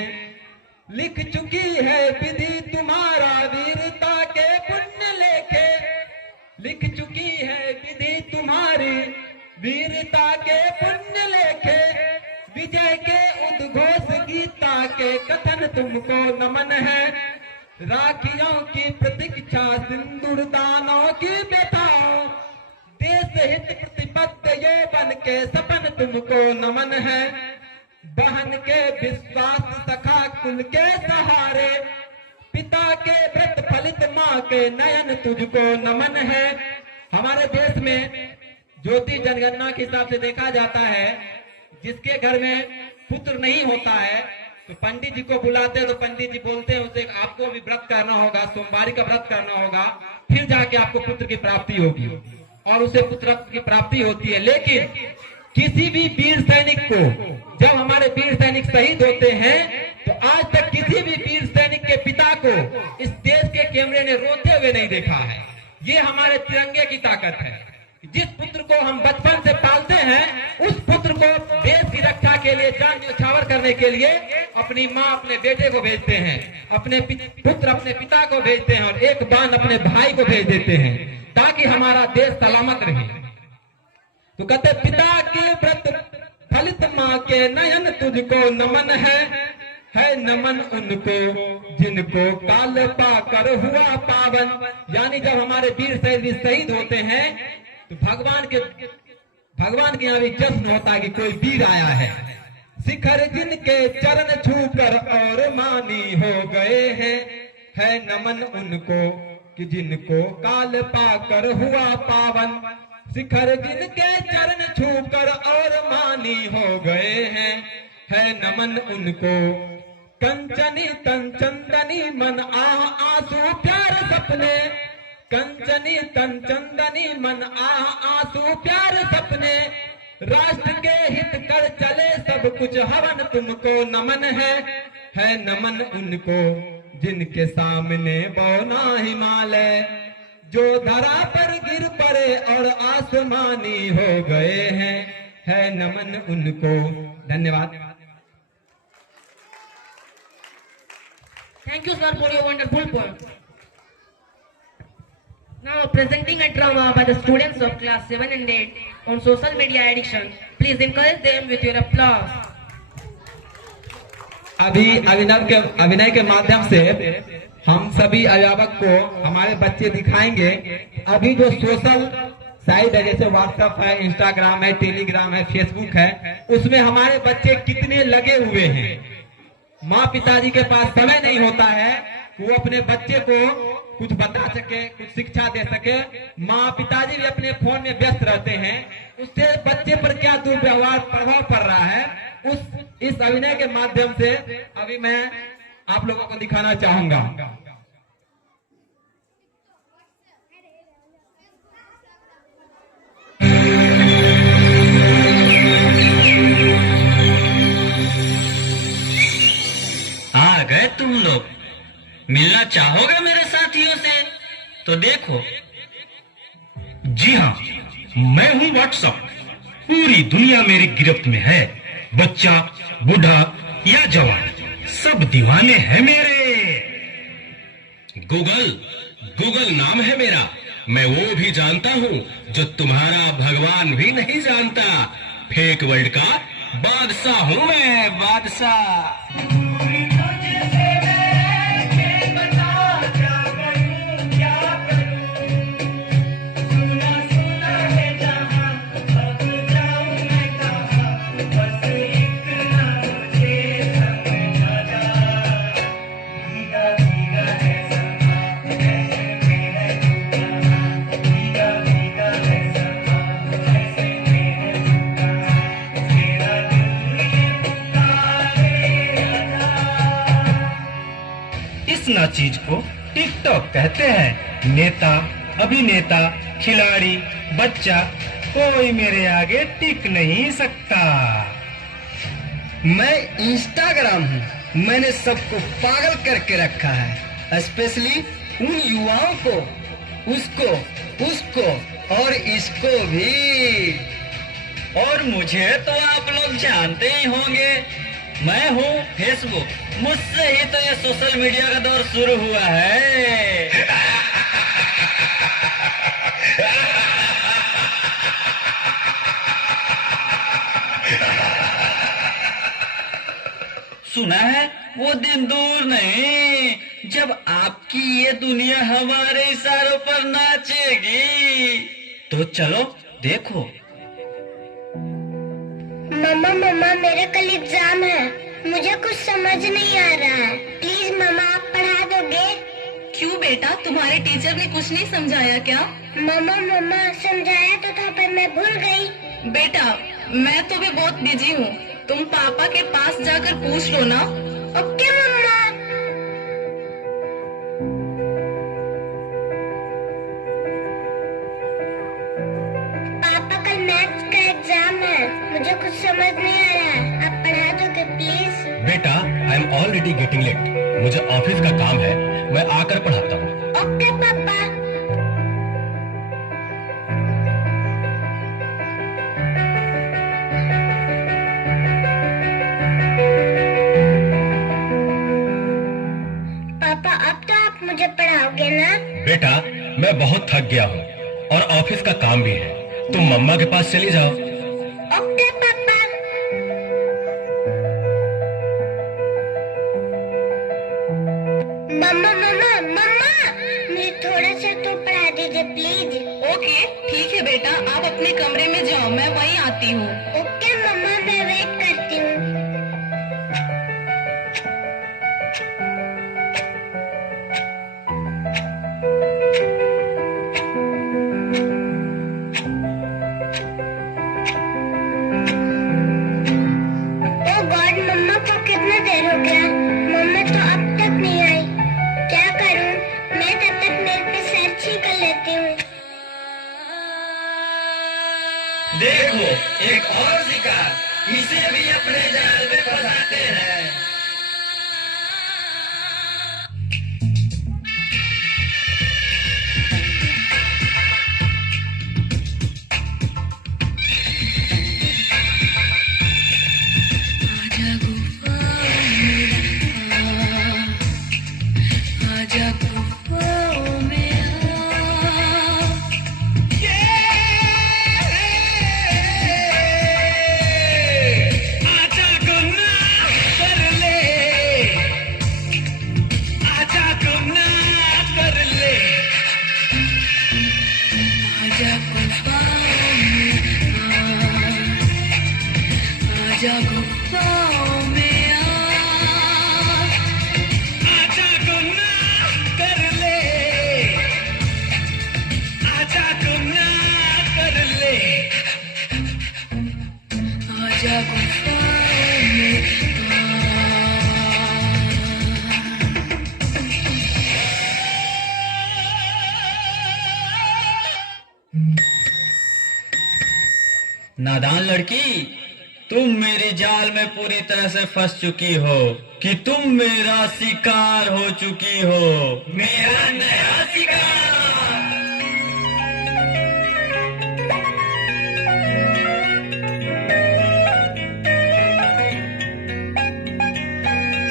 लिख चुकी है विधि तुम्हारा वीरता के पुण्य लेखे, लिख चुकी है विधि तुम्हारी वीरता के पुण्य लेखे। विजय के उद्घोष गीता के कथन तुमको नमन है। राखियों की प्रतीक्षा सिंदूर दानों की बेताओं, देश हित प्रतिबद्ध यौवन के सपन तुमको नमन है। बहन के विश्वास सखा कुल के सहारे, पिता के व्रत फलित माँ के नयन तुझको नमन है। हमारे देश में ज्योति जनगणना के हिसाब से देखा जाता है, जिसके घर में पुत्र नहीं होता है तो पंडित जी को बुलाते हैं, तो पंडित जी बोलते हैं उसे आपको भी व्रत करना होगा, सोमवारी का व्रत करना होगा, फिर जाके आपको पुत्र की प्राप्ति होगी, और उसे पुत्र की प्राप्ति होती है। लेकिन किसी भी वीर सैनिक को, जब हमारे वीर सैनिक शहीद होते हैं, तो आज तक किसी भी वीर सैनिक के पिता को इस देश के कैमरे ने रोते हुए नहीं देखा है। ये हमारे तिरंगे की ताकत है। जिस पुत्र को हम बचपन से पालते हैं, उस पुत्र को देश की रक्षा के लिए जान न्यौछावर करने के लिए अपनी माँ अपने बेटे को भेजते हैं, अपने पुत्र अपने पिता को भेजते हैं, और एक बाण अपने भाई को भेज देते हैं ताकि हमारा देश सलामत रहे। तो कहते पिता के व्रत फलित माँ के नयन तुझको नमन है नमन उनको जिनको काल पाकर हुआ पावन। यानी जब हमारे वीर शहीद होते हैं तो भगवान के यहाँ भी जश्न होता है कि कोई वीर आया है। शिखर जिनके चरण छूकर और मानी हो गए हैं, है नमन उनको कि जिनको काल पाकर हुआ पावन। शिखर जिनके चरण छूकर और मानी हो गए हैं, है नमन उनको। कंचनी तन चंदनी मन आंसू प्यार सपने, कंचनी तन चंदनी मन आंसू प्यार सपने। राष्ट्र के हित कर चले सब कुछ हवन तुमको नमन है नमन उनको जिनके सामने बौना हिमालय, जो धरा पर गिर पड़े और आसमानी हो गए हैं, है नमन उनको। धन्यवाद। Thank you, sir, for your wonderful poem. Now, presenting a drama by the students of class 7 and 8 on social media addiction. Please encourage them with your applause. अभी अभिनय के माध्यम से हम सभी अभिभावक को हमारे बच्चे दिखाएंगे। अभी जो सोशल साइट है, जैसे व्हाट्सएप है, इंस्टाग्राम है, टेलीग्राम है, फेसबुक है, उसमें हमारे बच्चे कितने लगे हुए हैं। माँ पिताजी के पास समय नहीं होता है वो अपने बच्चे को कुछ बता सके, कुछ शिक्षा दे सके। माँ पिताजी भी अपने फोन में व्यस्त रहते हैं, उससे बच्चे पर क्या दुर्व्यवहार प्रभाव पड़ रहा है, इस अभिनय के माध्यम से अभी मैं आप लोगों को दिखाना चाहूंगा। आ गए तुम लोग, मिलना चाहोगे मेरे साथियों से? तो देखो। जी हाँ, मैं हूँ व्हाट्सएप। पूरी दुनिया मेरी गिरफ्त में है। बच्चा, बूढ़ा या जवान, सब दीवाने हैं मेरे। गूगल नाम है मेरा। मैं वो भी जानता हूँ जो तुम्हारा भगवान भी नहीं जानता। फेक वर्ल्ड का बादशाह हूँ मैं, बादशाह। इस ना चीज को टिकटॉक कहते हैं। नेता, अभिनेता, खिलाड़ी, बच्चा कोई मेरे आगे टिक नहीं सकता। मैं इंस्टाग्राम हूँ, मैंने सबको पागल करके रखा है, स्पेशली उन युवाओं को, उसको और इसको भी। और मुझे तो आप लोग जानते ही होंगे, मैं हूँ फेसबुक, मुझसे ही तो ये सोशल मीडिया का दौर शुरू हुआ है। सुना है वो दिन दूर नहीं जब आपकी ये दुनिया हमारे इशारों पर नाचेगी। तो चलो देखो। मम्मा मेरा कल एग्जाम है, मुझे कुछ समझ नहीं आ रहा है, प्लीज मम्मा आप पढ़ा दोगे? क्यों बेटा, तुम्हारे टीचर ने कुछ नहीं समझाया क्या? मम्मा समझाया तो था पर मैं भूल गई। बेटा मैं तो भी बहुत बिजी हूँ, तुम पापा के पास जाकर पूछ लो ना। ओके मम्मा। पापा कल मैथ्स का एग्जाम है, मुझे कुछ समझ नहीं आ रहा है, आप पढ़ा दोगे प्लीज? बेटा I am already getting late, मुझे ऑफिस का काम है, मैं आकर पढ़ाता हूँ। ओके पापा। पापा अब तो आप मुझे पढ़ाओगे ना? बेटा मैं बहुत थक गया हूँ और ऑफिस का काम भी है, तुम मम्मा के पास चली जाओ। ओके पापा। मम्मा मुझे थोड़ा सा तो पढ़ा दीजिए प्लीज। ओके ठीक है बेटा, आप अपने कमरे में जाओ, मैं वहीं आती हूँ। ओके मम्मा मैं वेट करती हूँ। मम्मा को कितना देर हो गया, मम्मा तो अब तक नहीं आई, क्या करूं? मैं तब तक मेरे पे सर्च ही कर लेती हूँ। देखो एक और शिकार, इसे भी अपने जाल में फंसाते हैं। नादान लड़की, तुम मेरी जाल में पूरी तरह से फंस चुकी हो कि तुम मेरा शिकार हो चुकी हो, मेरा नया शिकार।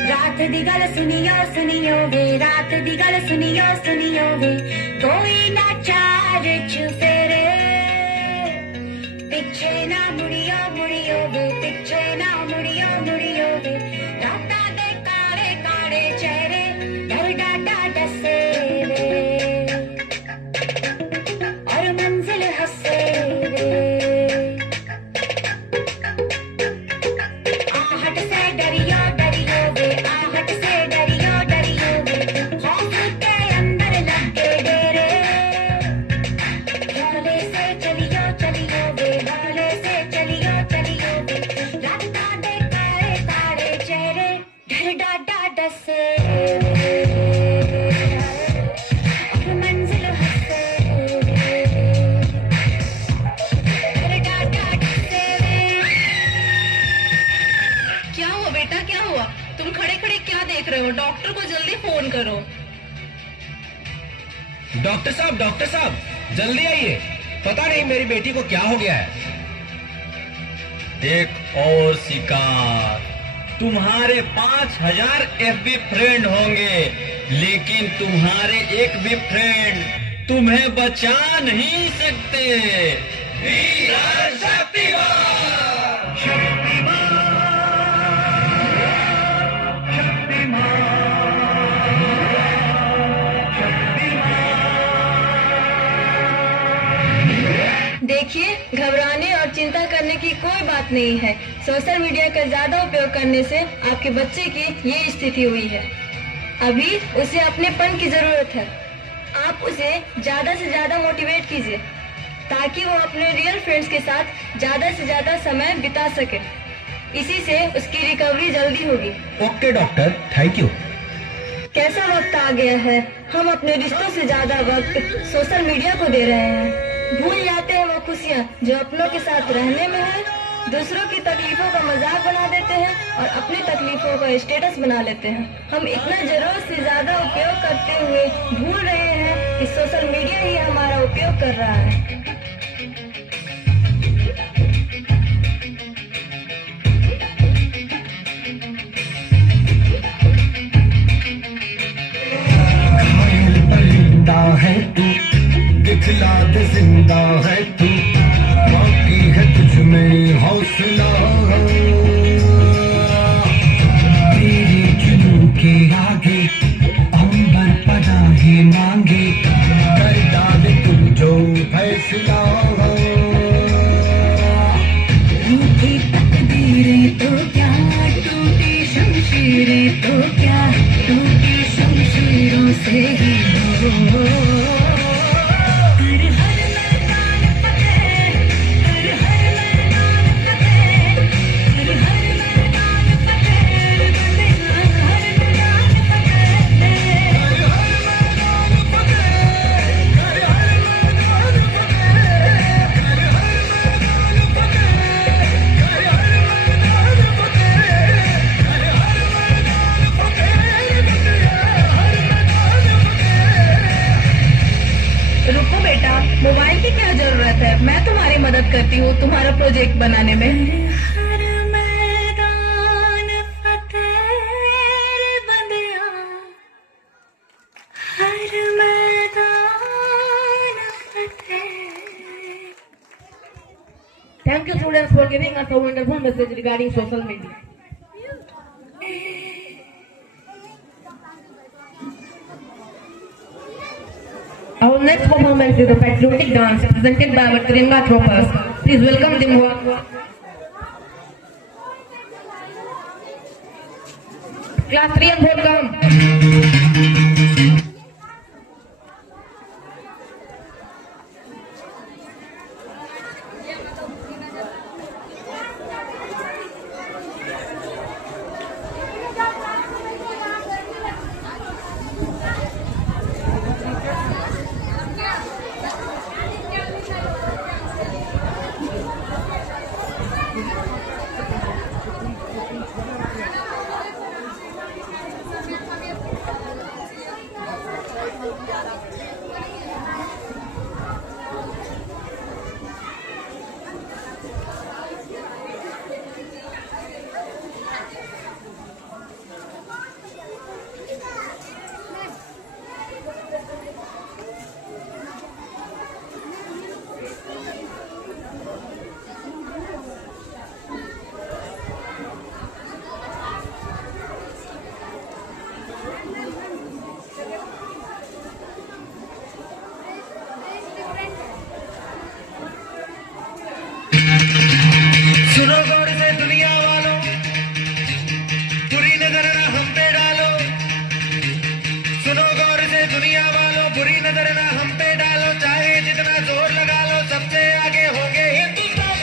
रात दी गल सुनियो वे, रात दी गल सुनियो वे, कोई ना चार चुफेरे, पिछे ना मुड़ियो वे, पिछे ना मुड़ियो वे, राता दे काड़े काड़े चेहरे, डर डाटा डसे वे, और मंजिल हंसे वे, आहट से डरियो वे, आहट से डरियो वे, खौफ के अंदर लगे डेरे, भोले से चलियो वे, भोले से चलियो वे, राता दे काड़े काड़े चेहरे। डॉक्टर को जल्दी फोन करो। डॉक्टर साहब जल्दी आइए, पता नहीं मेरी बेटी को क्या हो गया है। एक और शिकार। तुम्हारे 5000 FB फ्रेंड होंगे, लेकिन तुम्हारे एक भी फ्रेंड तुम्हें बचा नहीं सकते। वीर शक्तिमान। देखिए, घबराने और चिंता करने की कोई बात नहीं है। सोशल मीडिया का ज्यादा उपयोग करने से आपके बच्चे की ये स्थिति हुई है। अभी उसे अपनेपन की जरूरत है। आप उसे ज्यादा से ज्यादा मोटिवेट कीजिए ताकि वो अपने रियल फ्रेंड्स के साथ ज्यादा से ज्यादा समय बिता सके। इसी से उसकी रिकवरी जल्दी होगी। Okay doctor, thank you. कैसा वक्त आ गया है, हम अपने रिश्तों से ज्यादा वक्त सोशल मीडिया को दे रहे हैं। भूल जाते हैं वो खुशियाँ जो अपनों के साथ रहने में है। दूसरों की तकलीफों का मजाक बना देते हैं और अपनी तकलीफों का स्टेटस बना लेते हैं। हम इतना जरूरत से ज्यादा उपयोग करते हुए भूल रहे हैं कि सोशल मीडिया ही हमारा उपयोग कर रहा है। है तू, दिखला दे जिंदा है तू, बाकी है तुझ में हौसला। तेरे जुनून के आगे अंबर पनाहे मांगे, कर डाले तू जो फैसला। रूठी तकदीरें तो क्या, टूटी शमशीरें तो क्या, टूटी शमशीरों से ही हो। मोबाइल की क्या जरूरत है, मैं तुम्हारी मदद करती हूँ तुम्हारा प्रोजेक्ट बनाने में। हर मैदान फतेह बंदिया, हर मैदान फतेह। Thank you students for giving us a wonderful message regarding social media. Our next performance is a patriotic dance presented by our Tiringa troopers. Please welcome them. Class 3 and 4 come. सुनो गौर से दुनिया वालों, बुरी नजर ना हम पे डालो। सुनो गौर से दुनिया वालों, बुरी नजर ना हम पे डालो। चाहे जितना जोर लगा लो, सबसे आगे होंगे हिंदुस्तान।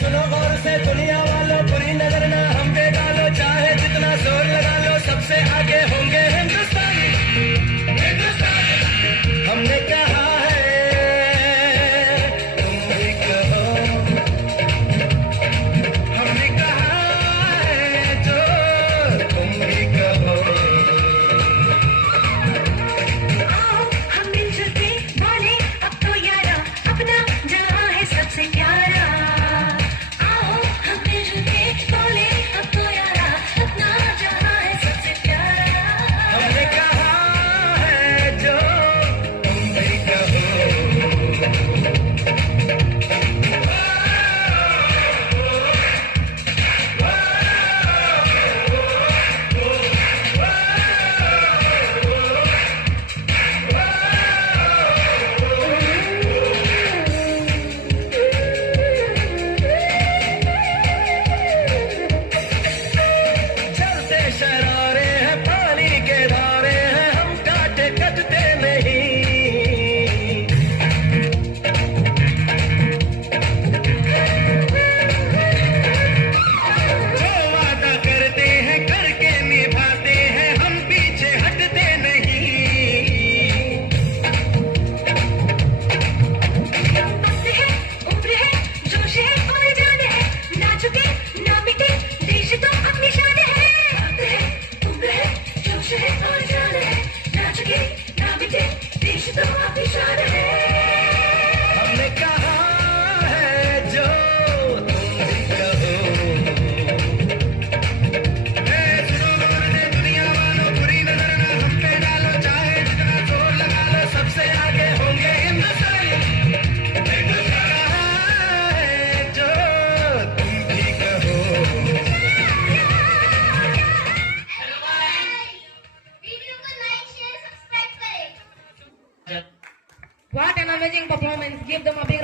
सुनो गौर से दुनिया वालों, बुरी नजर ना हम पे डालो। चाहे जितना जोर लगा लो, सबसे आगे होंगे हिंदुस्तान। हमने कहा है, तुम भी कहो,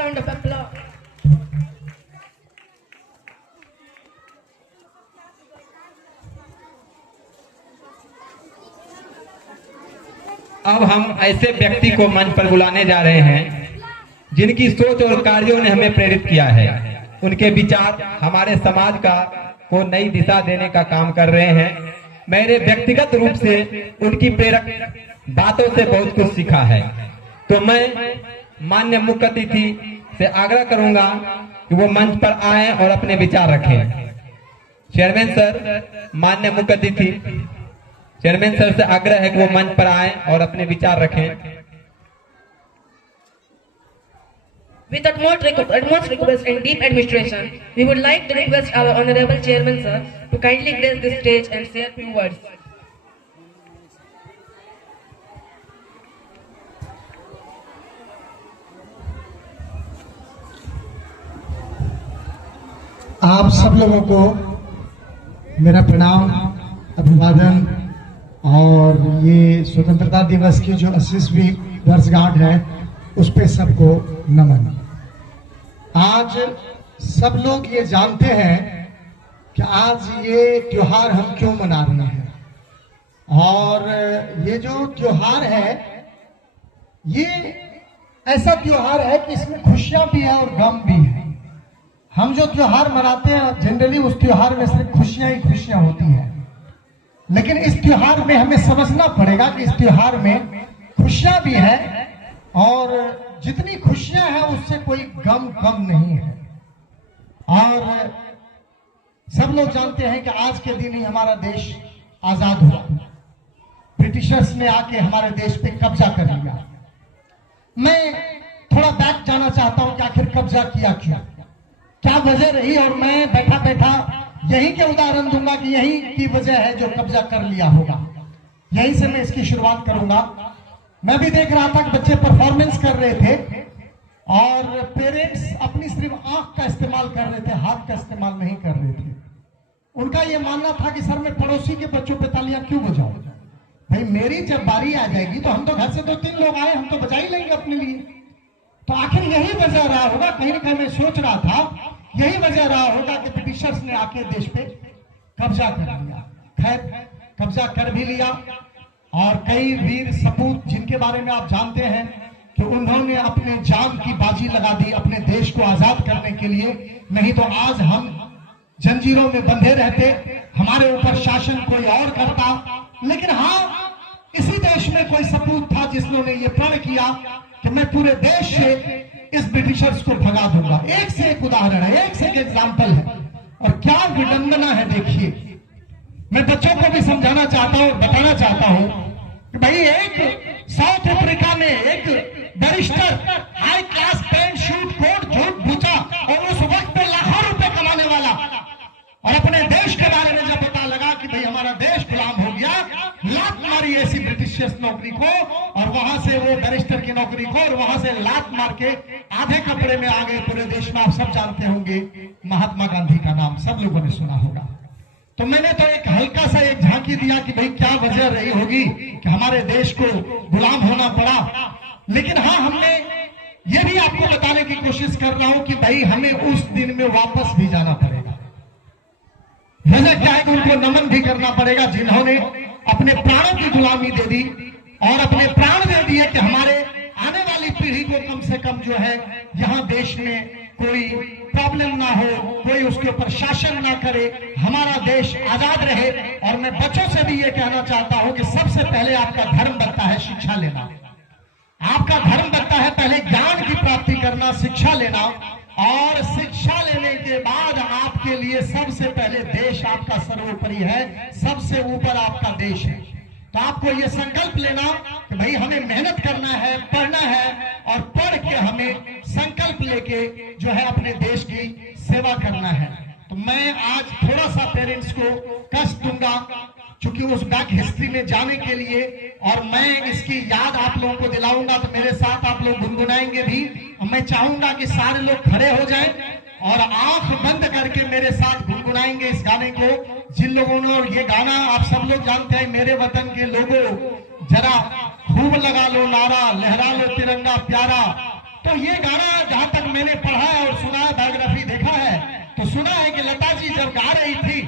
round of applause. अब हम ऐसे व्यक्ति को मंच पर बुलाने जा रहे हैं जिनकी सोच और कार्यों ने हमें प्रेरित किया है। उनके विचार हमारे समाज को नई दिशा देने का काम कर रहे हैं। मैंने व्यक्तिगत रूप से उनकी प्रेरक बातों से बहुत कुछ सीखा है। तो मैं माननीय मुख्य अतिथि से आग्रह करूंगा कि वो मंच पर आए और अपने विचार रखें। चेयरमैन सर, माननीय मुख्य अतिथि चेयरमैन सर से आग्रह है कि वो मंच पर आए और अपने विचार रखें। With utmost request and deep administration, we would like to request our Honorable Chairman Sir to kindly grace the stage and say a few words. आप सब लोगों को मेरा प्रणाम, अभिवादन। और ये स्वतंत्रता दिवस की जो 80वीं वर्षगांठ है उस पे सबको नमन। आज सब लोग ये जानते हैं कि आज ये त्योहार हम क्यों मना रहे हैं, और ये जो त्योहार है ये ऐसा त्योहार है कि इसमें खुशियां भी है और गम भी है। हम जो त्योहार मनाते हैं जनरली उस त्योहार में सिर्फ खुशियां ही खुशियां होती हैं, लेकिन इस त्योहार में हमें समझना पड़ेगा कि इस त्योहार में खुशियां भी है और जितनी खुशियां हैं उससे कोई गम कम नहीं है। और सब लोग जानते हैं कि आज के दिन ही हमारा देश आजाद हुआ। ब्रिटिशर्स ने आके हमारे देश पे कब्जा कर लिया। मैं थोड़ा बैक जाना चाहता हूं कि आखिर कब्जा किया क्यों, क्या वजह रही, और मैं बैठा बैठा यही के उदाहरण दूंगा कि यही की वजह है जो कब्जा कर लिया होगा। यहीं से मैं इसकी शुरुआत करूंगा। मैं भी देख रहा था कि बच्चे परफॉर्मेंस कर रहे थे और पेरेंट्स अपनी सिर्फ आंख का इस्तेमाल कर रहे थे, हाथ का इस्तेमाल नहीं कर रहे थे। उनका यह मानना था कि सर मैं पड़ोसी के बच्चों पे तालियां क्यों बजाऊं, भाई मेरी जब बारी आ जाएगी तो हम तो घर से 2-3 लोग आए, हम तो बजा ही लेंगे अपने लिए। तो आखिर यही वजह रहा होगा, कहीं ना कहीं मैं सोच रहा था यही वजह रहा होगा कि ब्रिटिशर्स ने आके देश पे कब्जा कर लिया। खैर कब्जा कर भी लिया और कई वीर सपूत जिनके बारे में आप जानते हैं कि उन्होंने अपने जान की बाजी लगा दी अपने देश को आजाद करने के लिए। नहीं तो आज हम जंजीरों में बंधे रहते, हमारे ऊपर शासन कोई और करता। लेकिन हाँ, इसी देश में कोई सपूत था जिसने ये प्रण किया कि मैं पूरे देश से इस ब्रिटिशर्स को भगा दूंगा। एक से एक उदाहरण है, एक से एक एग्जाम्पल है, और क्या विडंबना है। देखिए, मैं बच्चों को भी समझाना चाहता हूं, बताना चाहता हूं कि भाई एक साउथ अफ्रीका में एक barrister high class pant suit coat झूठ पूछा और उस वक्त पे लाखों रुपए कमाने वाला, और अपने देश के बारे में जब पता लगा कि भाई हमारा देश गुलाम हो गया, लात मारी ऐसी ब्रिटिशर्स नौकरी को, और वहां से वो बैरिस्टर की नौकरी को, और वहां से लात मार के आधे कपड़े में आ गए पूरे देश में। आप सब जानते होंगे महात्मा गांधी का नाम सब लोगों ने सुना होगा। तो मैंने तो एक हल्का सा एक झांकी दिया कि भाई क्या वजह रही होगी कि हमारे देश को गुलाम होना पड़ा। लेकिन हाँ, हमने ये भी आपको बताने की कोशिश कर रहा हूं कि भाई हमें उस दिन में वापस भी जाना पड़ेगा। वजह क्या है कि उनको नमन भी करना पड़ेगा जिन्होंने अपने प्राणों की गुलामी दे दी और अपने प्राण दे दिए कि हमारे आने वाली पीढ़ी को कम से कम जो है यहाँ देश में कोई प्रॉब्लम ना हो, कोई उसके ऊपर शासन ना करे, हमारा देश आजाद रहे। और मैं बच्चों से भी ये कहना चाहता हूं कि सबसे पहले आपका धर्म बनता है शिक्षा लेना। आपका धर्म बनता है पहले ज्ञान की प्राप्ति करना, शिक्षा लेना, और शिक्षा लेने के बाद आपके लिए सबसे पहले देश आपका सर्वोपरि है, सबसे ऊपर आपका देश है। तो आपको ये संकल्प लेना कि भाई हमें मेहनत करना है, पढ़ना है, और पढ़ के हमें संकल्प लेके जो है अपने देश की सेवा करना है। तो मैं आज थोड़ा सा पेरेंट्स को कष्ट दूंगा क्योंकि उस बैक हिस्ट्री में जाने के लिए, और मैं इसकी याद आप लोगों को दिलाऊंगा, तो मेरे साथ आप लोग गुनगुनाएंगे भी। मैं चाहूंगा कि सारे लोग खड़े हो जाएं और आंख बंद करके मेरे साथ गुनगुनाएंगे इस गाने को। जिन लोगों ने, और ये गाना आप सब लोग जानते हैं, मेरे वतन के लोगों जरा खूब लगा लो नारा, लहरा लो तिरंगा प्यारा। तो ये गाना जहां तक मैंने पढ़ा और सुना, बायोग्राफी देखा है, तो सुना है कि लता जी जब गा रही थी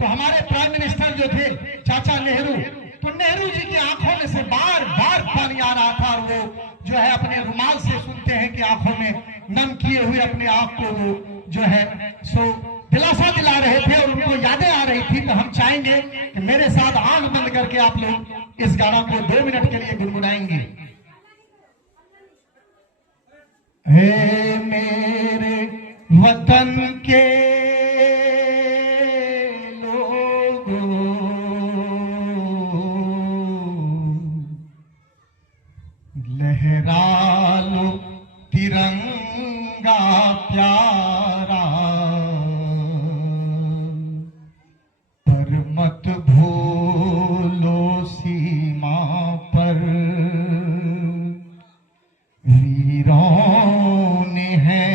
तो हमारे प्राइम मिनिस्टर जो थे चाचा नेहरू, तो नेहरू जी की आंखों में से बार बार पानी आ रहा था, और वो जो है अपने रुमाल से सुनते हैं कि आंखों में नम किए हुए अपने आंख को वो जो है सो दिलासा दिला रहे थे और उनको यादें आ रही थी। तो हम चाहेंगे कि मेरे साथ आंख बंद करके आप लोग इस गाना को 2 मिनट के लिए गुनगुनाएंगे। हे मेरे वतन के लहरा लो तिरंगा प्यारा, पर मत भूलो सीमा पर वीरों ने है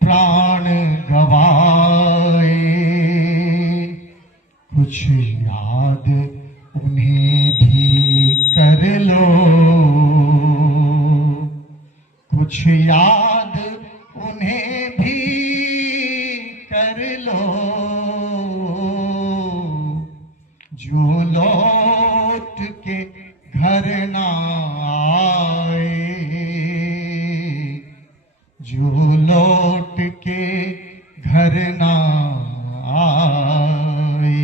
प्राण गवाए, कुछ याद उन्हें भी कर लो, कुछ याद उन्हें भी कर लो, जो लौट के घर ना आए, जो लौट के घर ना आए।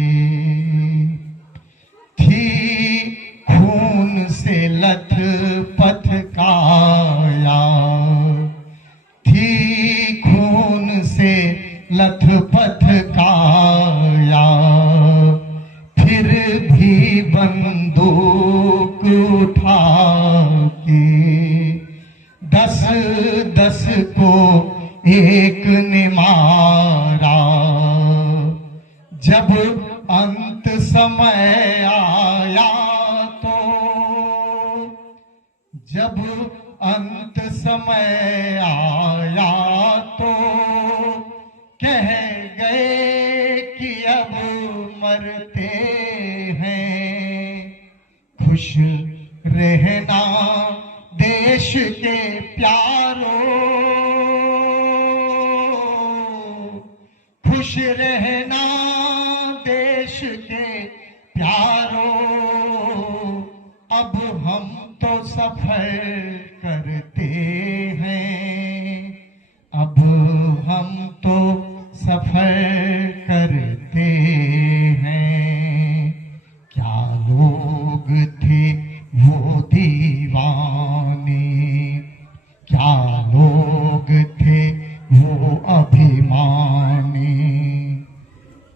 थी खून से लथपथ काया, थी खून से लथपथ काया, फिर भी बंदूक उठा के 10-10 को एक ने मारा। जब अंत समय आया तो, जब अंत समय आया तो कह गए कि अब मरते हैं, खुश रहना देश के प्यारों, खुश रहना देश के प्यारों, अब हम तो सफर करते हैं, अब हम तो सफर करते हैं। क्या लोग थे वो दीवाने, क्या लोग थे वो अभिमानी,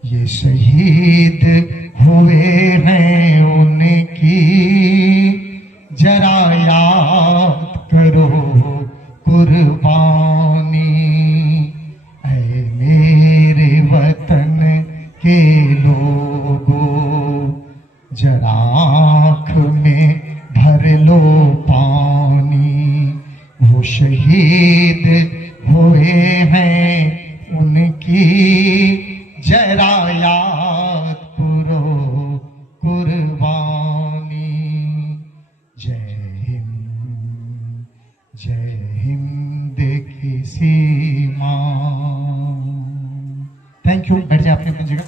ये शहीद हुए हैं उनकी जरा याद करो कुर्बानी। ऐ मेरे वतन के लोगों, जरा आँख में भर लो पानी, वो शहीद हुए हैं उनकी जरा याद करो कुर्बानी। जय हिंद, जय हिंद की सीमा। Thank you. बैठ जाए अपनी जगह।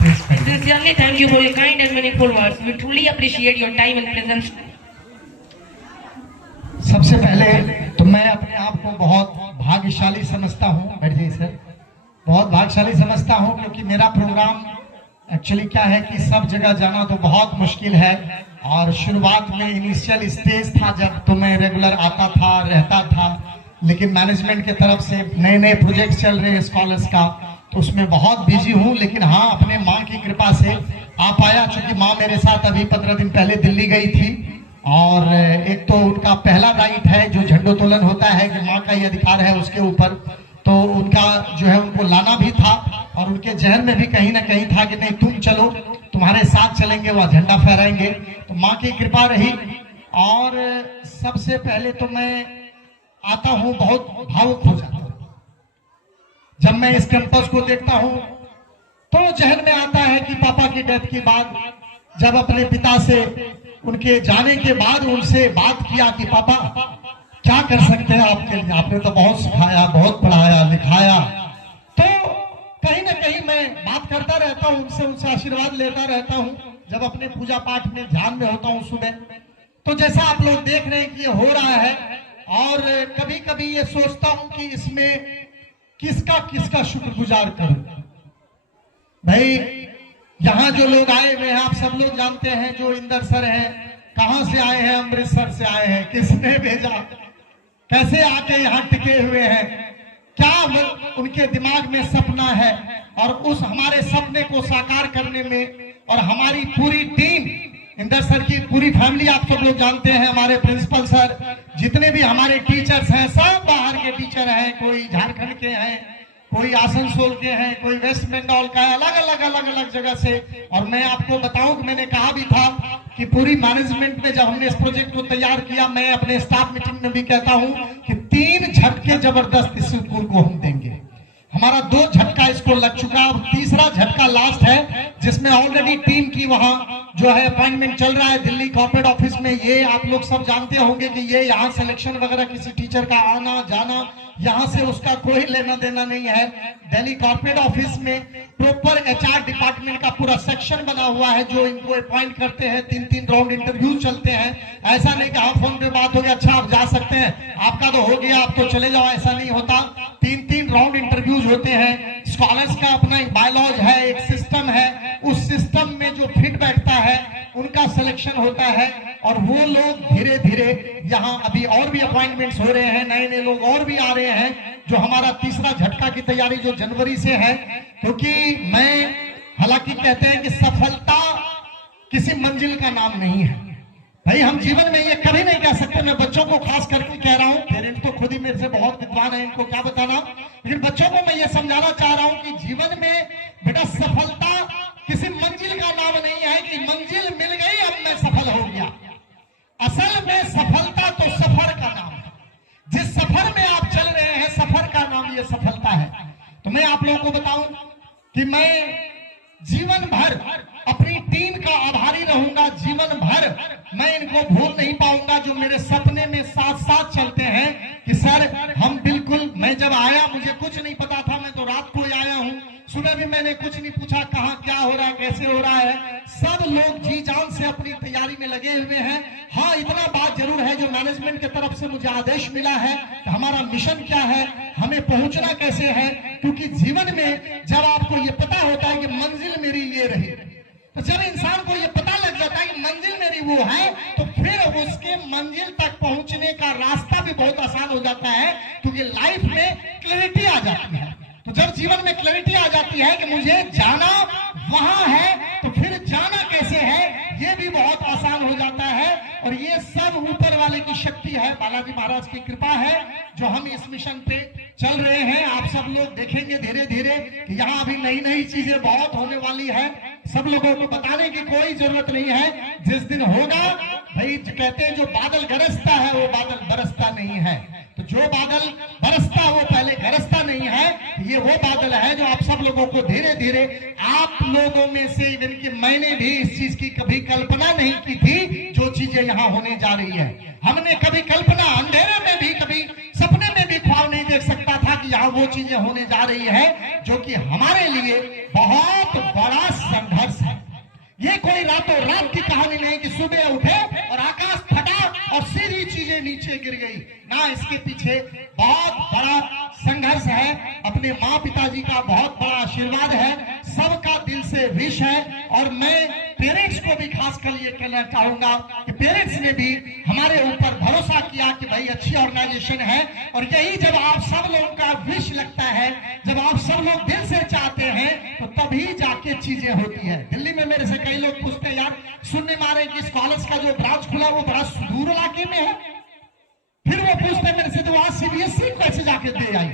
Sincerely, thank you for your kind and meaningful words. We truly appreciate your time and presence. सबसे पहले तो मैं अपने आप को बहुत भाग्यशाली समझता हूँ। बैठ जाइए सर। बहुत भाग्यशाली समझता हूँ क्योंकि मेरा प्रोग्राम एक्चुअली क्या है कि सब जगह जाना तो बहुत मुश्किल है, और शुरुआत में इनिशियल स्टेज था जब तो मैं रेगुलर आता था, रहता था, लेकिन मैनेजमेंट की तरफ से नए नए प्रोजेक्ट चल रहे हैं स्कॉलर्स का, तो उसमें बहुत बिजी हूँ। लेकिन हाँ, अपने माँ की कृपा से आ पाया, चूंकि माँ मेरे साथ अभी 15 दिन पहले दिल्ली गई थी, और एक तो उनका पहला राइट है जो झंडोत्तोलन होता है कि माँ का ही अधिकार है उसके ऊपर, तो उनका जो है उनको लाना भी था, और उनके जहन में भी कहीं ना कहीं था कि नहीं तुम चलो, तुम्हारे साथ चलेंगे, वह झंडा फहराएंगे। तो माँ की कृपा रही। और सबसे पहले तो मैं आता हूँ बहुत भावुक हो जाता हूँ जब मैं इस कैंपस को देखता हूँ, तो जहन में आता है कि पापा की डेथ के बाद जब अपने पिता से उनके जाने के बाद उनसे बात किया कि पापा क्या कर सकते हैं आपके लिए, आपने तो बहुत सिखाया, बहुत पढ़ाया लिखाया। तो कहीं ना कहीं मैं बात करता रहता हूँ उनसे आशीर्वाद लेता रहता हूँ जब अपने पूजा पाठ में ध्यान में होता हूँ सुबह। तो जैसा आप लोग देख रहे हैं कि ये हो रहा है, और कभी कभी ये सोचता हूं कि इसमें किसका शुक्रगुजार करूं। भाई यहाँ जो लोग आए हुए हैं आप सब लोग जानते हैं, जो इंदर सर हैं कहां से आए हैं, अमृतसर से आए हैं, किसने भेजा, कैसे आके यहाँ टिके हुए हैं, क्या उनके दिमाग में सपना है, और उस हमारे सपने को साकार करने में और हमारी पूरी टीम, इंदर सर की पूरी फैमिली आप सब लोग जानते हैं, हमारे प्रिंसिपल सर, जितने भी हमारे टीचर्स हैं सब बाहर के टीचर हैं, कोई झारखंड के हैं, कोई आसनसोल के हैं, कोई वेस्ट बंगाल का है, अलग अलग जगह से। और मैं आपको बताऊं कि मैंने कहा भी था कि पूरी मैनेजमेंट में जब हमने इस प्रोजेक्ट को तैयार किया, मैं अपने स्टाफ मीटिंग में भी कहता हूं कि 3 झटके जबरदस्त इस स्कूल को हम देंगे। हमारा 2 झटका इसको लग चुका, अब तीसरा झटका लास्ट है, जिसमें ऑलरेडी टीम की वहां जो है अपॉइंटमेंट चल रहा है दिल्ली कॉर्पोरेट ऑफिस में। ये आप लोग सब जानते होंगे कि ये यहाँ सिलेक्शन वगैरह किसी टीचर का आना जाना, यहाँ से उसका कोई लेना देना नहीं है। दिल्ली कॉर्पोरेट ऑफिस में प्रॉपर HR डिपार्टमेंट का पूरा सेक्शन बना हुआ है जो इनको अपॉइंट करते हैं। 3 राउंड इंटरव्यू चलते हैं। ऐसा नहीं कि हाँ फोन पे बात हो गया, अच्छा आप जा सकते हैं, आपका तो हो गया आप तो चले जाओ, ऐसा नहीं होता। 3 राउंड इंटरव्यूज होते हैं। स्कॉलर्स का अपना एक बायलॉज है, एक सिस्टम है, उस सिस्टम में जो फिट बैठता है उनका सिलेक्शन होता है, और वो लोग धीरे धीरे यहाँ अभी और भी अपॉइंटमेंट्स हो रहे हैं, नए लोग और भी आ रहे हैं, जो हमारा तीसरा झटका की तैयारी जो जनवरी से है। क्योंकि मैं हालांकि कहते हैं कि सफलता किसी मंजिल का नाम नहीं है। भाई हम जीवन में ये कभी नहीं कह सकते, मैं बच्चों को खास करके कह रहा हूँ, पेरेंट्स तो खुद ही मेरे से बहुत विद्वान है, इनको क्या बताना, लेकिन बच्चों को मैं ये समझाना चाह रहा हूँ कि जीवन में बेटा सफलता किसी मंजिल का नाम नहीं है कि मंजिल मिल गई अब मैं सफल हो गया। असल में सफलता तो सफर का नाम है। जिस सफर में आप चल रहे हैं सफर का नाम ये सफलता है। तो मैं आप लोगों को बताऊं कि मैं जीवन भर अपनी टीम का आभारी रहूंगा, जीवन भर मैं इनको भूल नहीं पाऊंगा जो मेरे सपने में साथ साथ चलते हैं। कि सर हम बिल्कुल, मैं जब आया मुझे कुछ नहीं पता था, मैं तो रात को आया हूं, सुबह भी मैंने कुछ नहीं पूछा कहाँ क्या हो रहा है, कैसे हो रहा है। सब लोग जी जान से अपनी तैयारी में लगे हुए हैं। हाँ इतना बात जरूर है जो मैनेजमेंट की तरफ से मुझे आदेश मिला है कि हमारा मिशन क्या है, हमें पहुंचना कैसे है। क्योंकि जीवन में जब आपको ये पता होता है कि मंजिल मेरी ये रही, तो जब इंसान को ये पता लग जाता है कि मंजिल मेरी वो है, तो फिर उसके मंजिल तक पहुंचने का रास्ता भी बहुत आसान हो जाता है। क्योंकि लाइफ में क्लैरिटी आ जाती है। तो जब जीवन में क्लैरिटी आ जाती है कि मुझे जाना वहां है, तो फिर जाना कैसे है ये भी बहुत आसान हो जाता है। और ये सब ऊपर वाले की शक्ति है, बालाजी महाराज की कृपा है जो हम इस मिशन पे चल रहे हैं। आप सब लोग देखेंगे धीरे धीरे कि यहाँ अभी नई नई चीजें बहुत होने वाली है। सब लोगों को बताने की कोई जरूरत नहीं है। जिस दिन होगा, भाई कहते हैं जो बादल गरजता है वो बादल बरसता नहीं है। तो जो बादल बरसता वो पहले गरजता नहीं है। ये वो बादल है जो आप सब लोगों को धीरे धीरे, आप लोगों में से इवन कि मैंने भी इस चीज की कभी कल्पना नहीं की थी जो चीजें यहाँ होने जा रही है। हमने कभी कल्पना, अंधेरे में भी कभी सपने में भी ख्वाब नहीं देख सकता था कि यहाँ वो चीजें होने जा रही है जो कि हमारे लिए बहुत बड़ा संघर्ष है। ये कोई रातों रात की कहानी नहीं कि सुबह उठे और आकाश फटा और सीधी चीजें नीचे गिर गई ना। इसके पीछे बहुत बड़ा संघर्ष है। अपने माँ पिताजी का बहुत बड़ा आशीर्वाद है, सबका दिल से विश है। और मैं पेरेंट्स को भी खासकर ये कहना चाहूंगा कि पेरेंट्स ने भी हमारे ऊपर भरोसा किया कि भाई अच्छी ऑर्गेनाइजेशन है। और यही जब आप सब लोगों का विश लगता है, जब आप सब लोग दिल से चाहते हैं, तो तभी जाके चीजें होती है। दिल्ली में मेरे से कई लोग पूछते हैं, यार सुनने में आ रहे कि स्कॉलर्स का जो ब्रांच खुला वो बड़ा सुदूर इलाके में है। फिर वो पूछते हैं मेरे से, तो वहां CBSE कैसे जाके दे आई,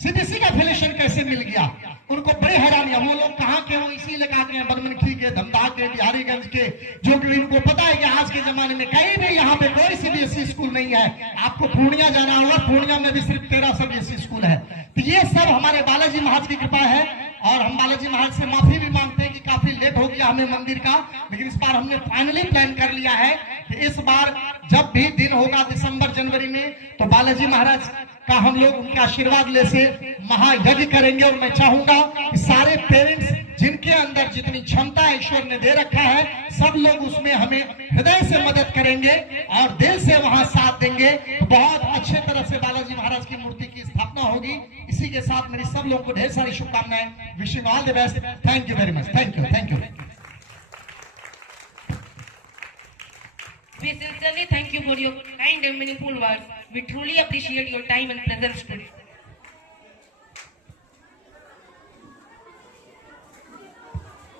CBSE का एफिलिएशन कैसे मिल गया। उनको बड़े हैरानी है। वो लोग कहाँ के हो, इसी इलाका के, बनमनखी के, धमदाह के, बिहारीगंज के, जो कि इनको पता है कि आज के जमाने में कहीं भी यहाँ पे कोई CBSE स्कूल नहीं है। आपको पूर्णिया जाना होगा, पूर्णिया में भी सिर्फ 13 CBSE स्कूल है। तो ये सब हमारे बालाजी महाराज की कृपा है। और हम बालाजी महाराज से माफी भी मांगते हैं कि काफी लेट हो गया हमें मंदिर का, लेकिन इस बार हमने फाइनली प्लान कर लिया है कि इस बार जब भी दिन होगा दिसंबर जनवरी में, तो बालाजी महाराज का हम लोग उनके आशीर्वाद ले से महायज्ञ करेंगे। और मैं चाहूंगा कि सारे पेरेंट्स जिनके अंदर जितनी क्षमता ईश्वर ने दे रखा है, सब लोग उसमें हमें हृदय से मदद करेंगे और दिल से वहां साथ देंगे, तो बहुत अच्छे तरह से बालाजी महाराज की मूर्ति की स्थापना होगी। इसी के साथ मेरी सब लोगों को ढेर सारी शुभकामनाएं। Wishing all the best. Thank you very much. Thank you, thank you. We sincerely thank you for your kind and meaningful words. We truly appreciate your time and presence today.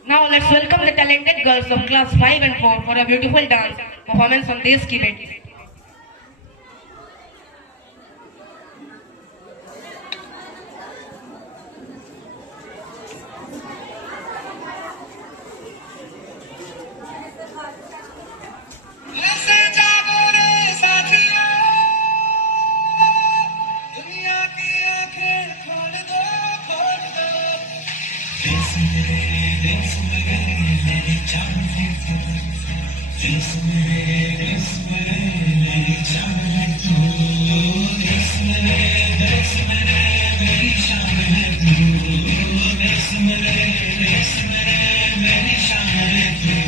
Now let's welcome the talented girls of class 5 and 4 for a beautiful dance performance on Desh Ki Beti. ऐसे जागो रे साथियों, दुनिया की आंखें खोल दो, खोल दो। देश मेरे मेरी जान है तू, देश मेरे मेरी जान है तू, देश मेरे मेरी शान है तू, देश मेरे मेरी शान है तू।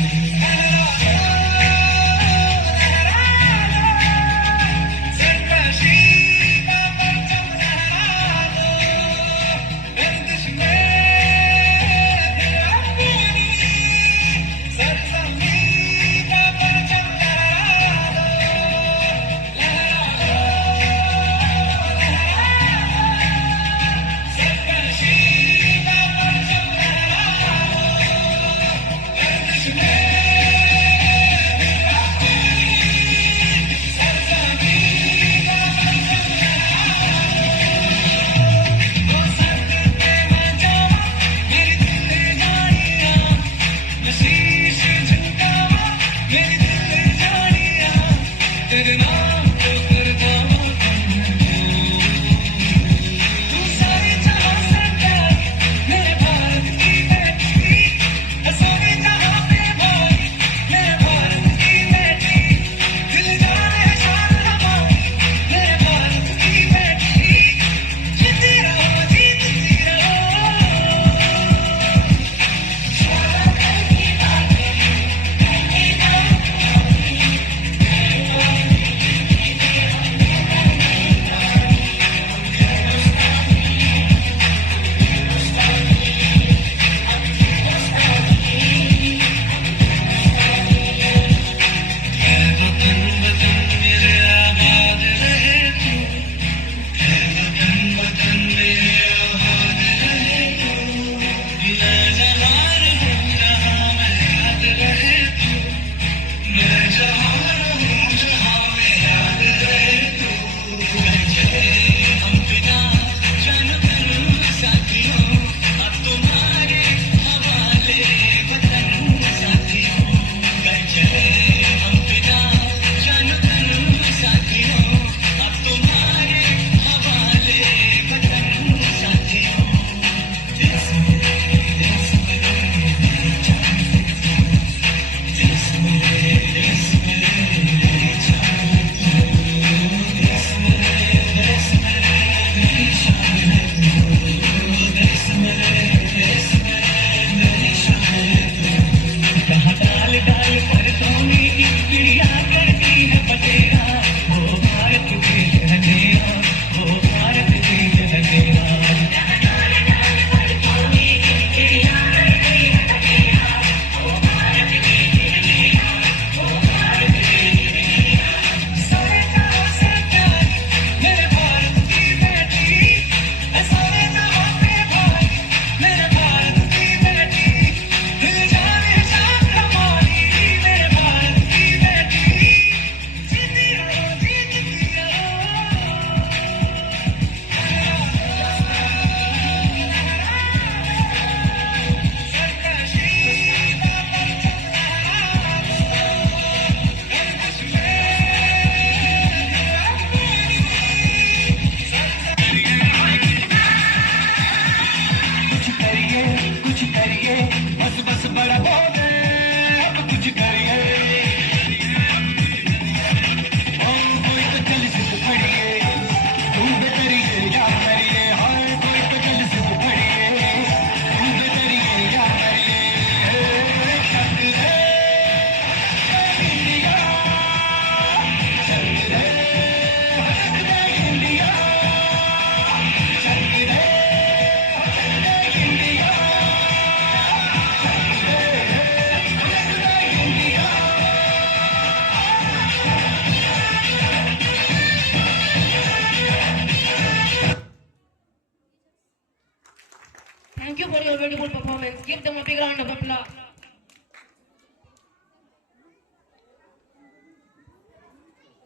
Thank you for your beautiful performance. Give them a big round of applause.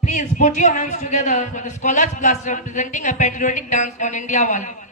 Please put your hands together for the Scholars Blaster presenting a patriotic dance on India Wala.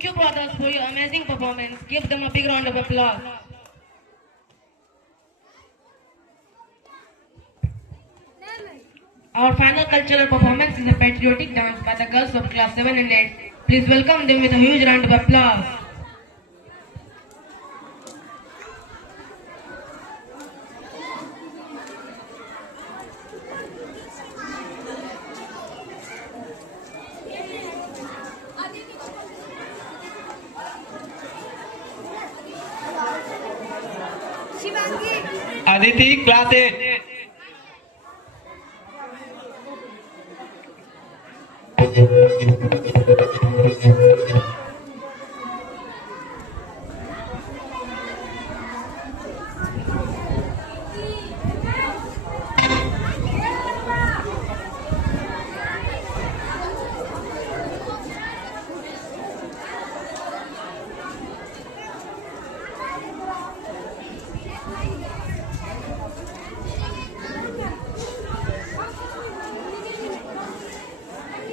Thank you, brothers, for your amazing performance. Give them a big round of applause. Our final cultural performance is a patriotic dance by the girls of class 7 and 8. Please welcome them with a huge round of applause. Aditi class 8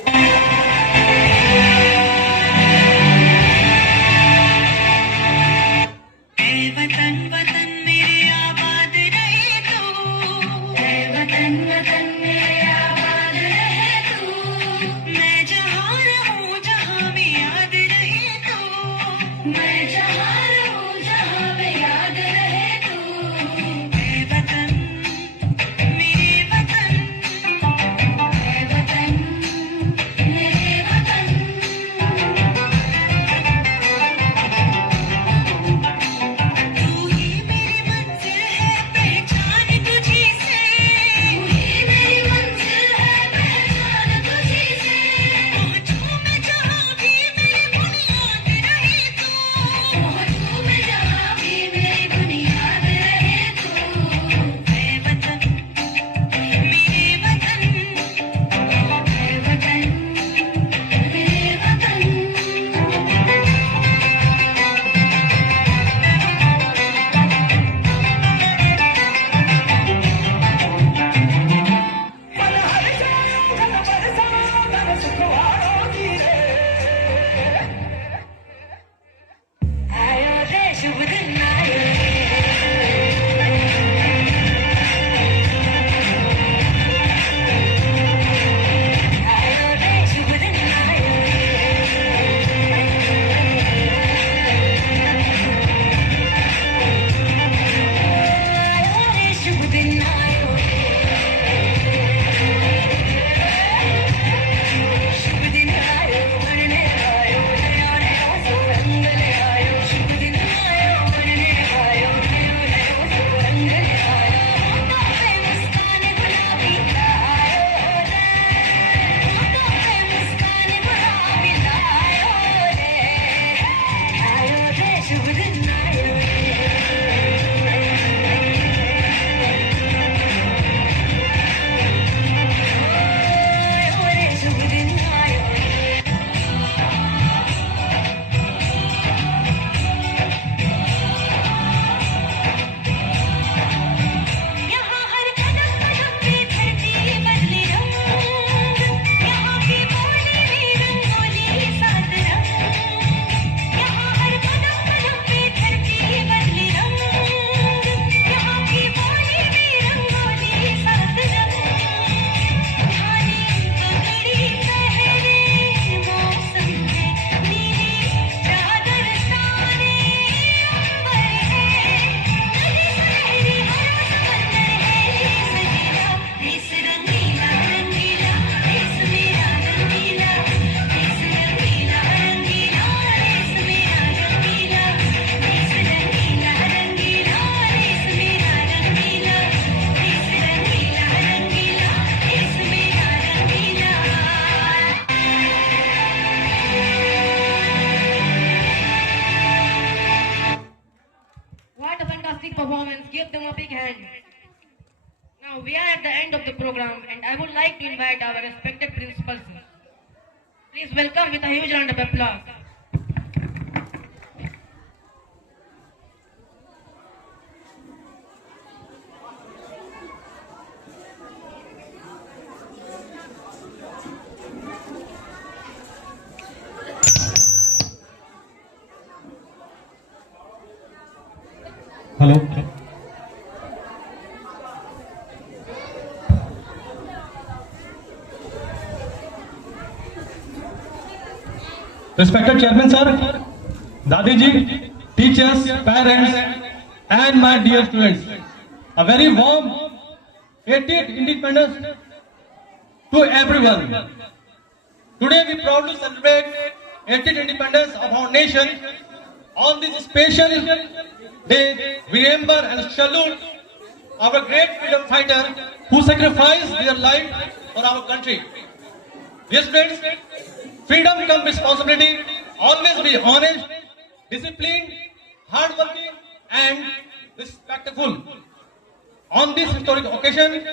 Thank you. at the end of the program, and I would like to invite our respected principals. Please welcome with a huge round of applause. Hello Respected Chairman Sir, Dadi ji, teachers, parents, and my dear students, a very warm 80th Independence to everyone. Today we proudly celebrate 80th Independence of our nation. On this special day, we remember and salute our great freedom fighter who sacrificed their life for our country. Dear students, freedom comes responsibility. Always be honest, disciplined, hardworking, and respectful. On this historic occasion,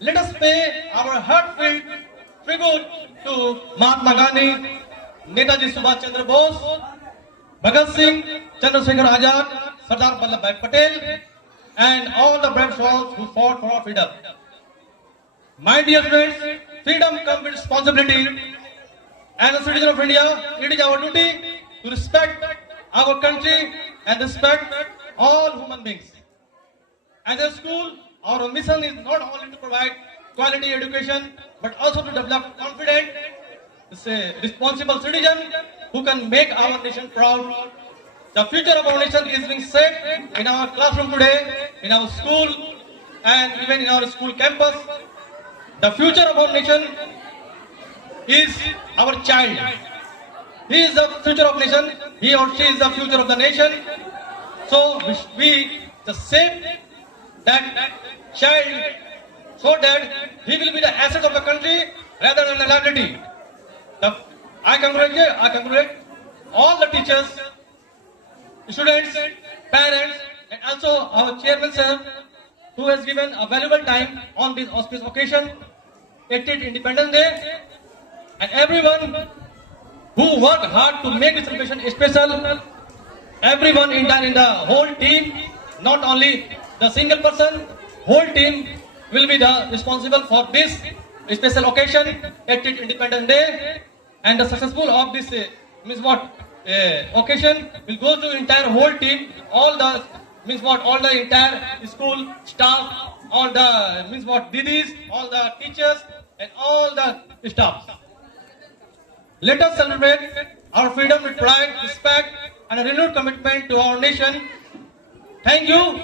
let us pay our heartfelt tribute to Mahatma Gandhi, Netaji Subhash Chandra Bose, Bhagat Singh, Chandrasekhar Azad, Sardar Vallabhbhai Patel, and all the brave souls who fought for our freedom. My dear friends, freedom comes with responsibility. As a citizen of India, it is our duty to respect our country and respect all human beings. As a school, our mission is not only to provide quality education, but also to develop confident, responsible citizens who can make our nation proud. The future of our nation is being set in our classroom today, in our school, and even in our school campus. The future of our nation is our child. He is the future of nation. He or she is the future of the nation. So we just save that child so that he will be the asset of the country rather than a liability. I congratulate all the teachers, students, parents, and also our chairman sir, who has given a valuable time on this auspicious occasion, 80th Independence Day, and everyone who worked hard to make this celebration special. Everyone in the whole team, not only the single person, whole team will be the responsible for this special occasion, 80th Independence Day, and the successful of this occasion will go to the entire whole team, all the all the entire school staff, all the didis, all the teachers, and all the staff. Let us celebrate our freedom with pride, respect, and a renewed commitment to our nation. Thank you.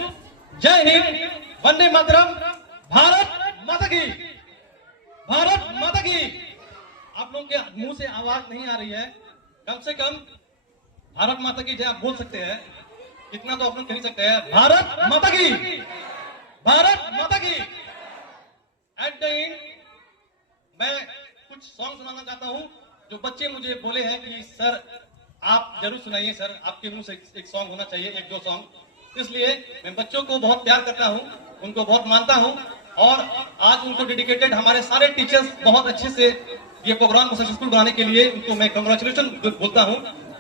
Jai Hind, Vande Mataram, Bharat Mata Ki, Bharat Mata Ki. आप लोगों के मुंह से आवाज नहीं आ रही है, कम से कम भारत माता की जय आप बोल सकते हैं, इतना तो आप लोग कह सकते हैं, भारत माता की, भारत माता की. एट द एंड मैं कुछ सॉन्ग सुनाना चाहता हूं जो बच्चे मुझे बोले हैं कि सर आप जरूर सुनाइए सर, आपके मुंह से एक सॉन्ग होना चाहिए, एक दो सॉन्ग. इसलिए मैं बच्चों को बहुत प्यार करता हूं, उनको बहुत मानता हूं, और आज उनको डेडिकेटेड हमारे सारे टीचर्स बहुत अच्छे से ये प्रोग्राम को सक्सेसफुल बनाने के लिए उनको मैं कंग्रेचुलेशन बोलता हूं.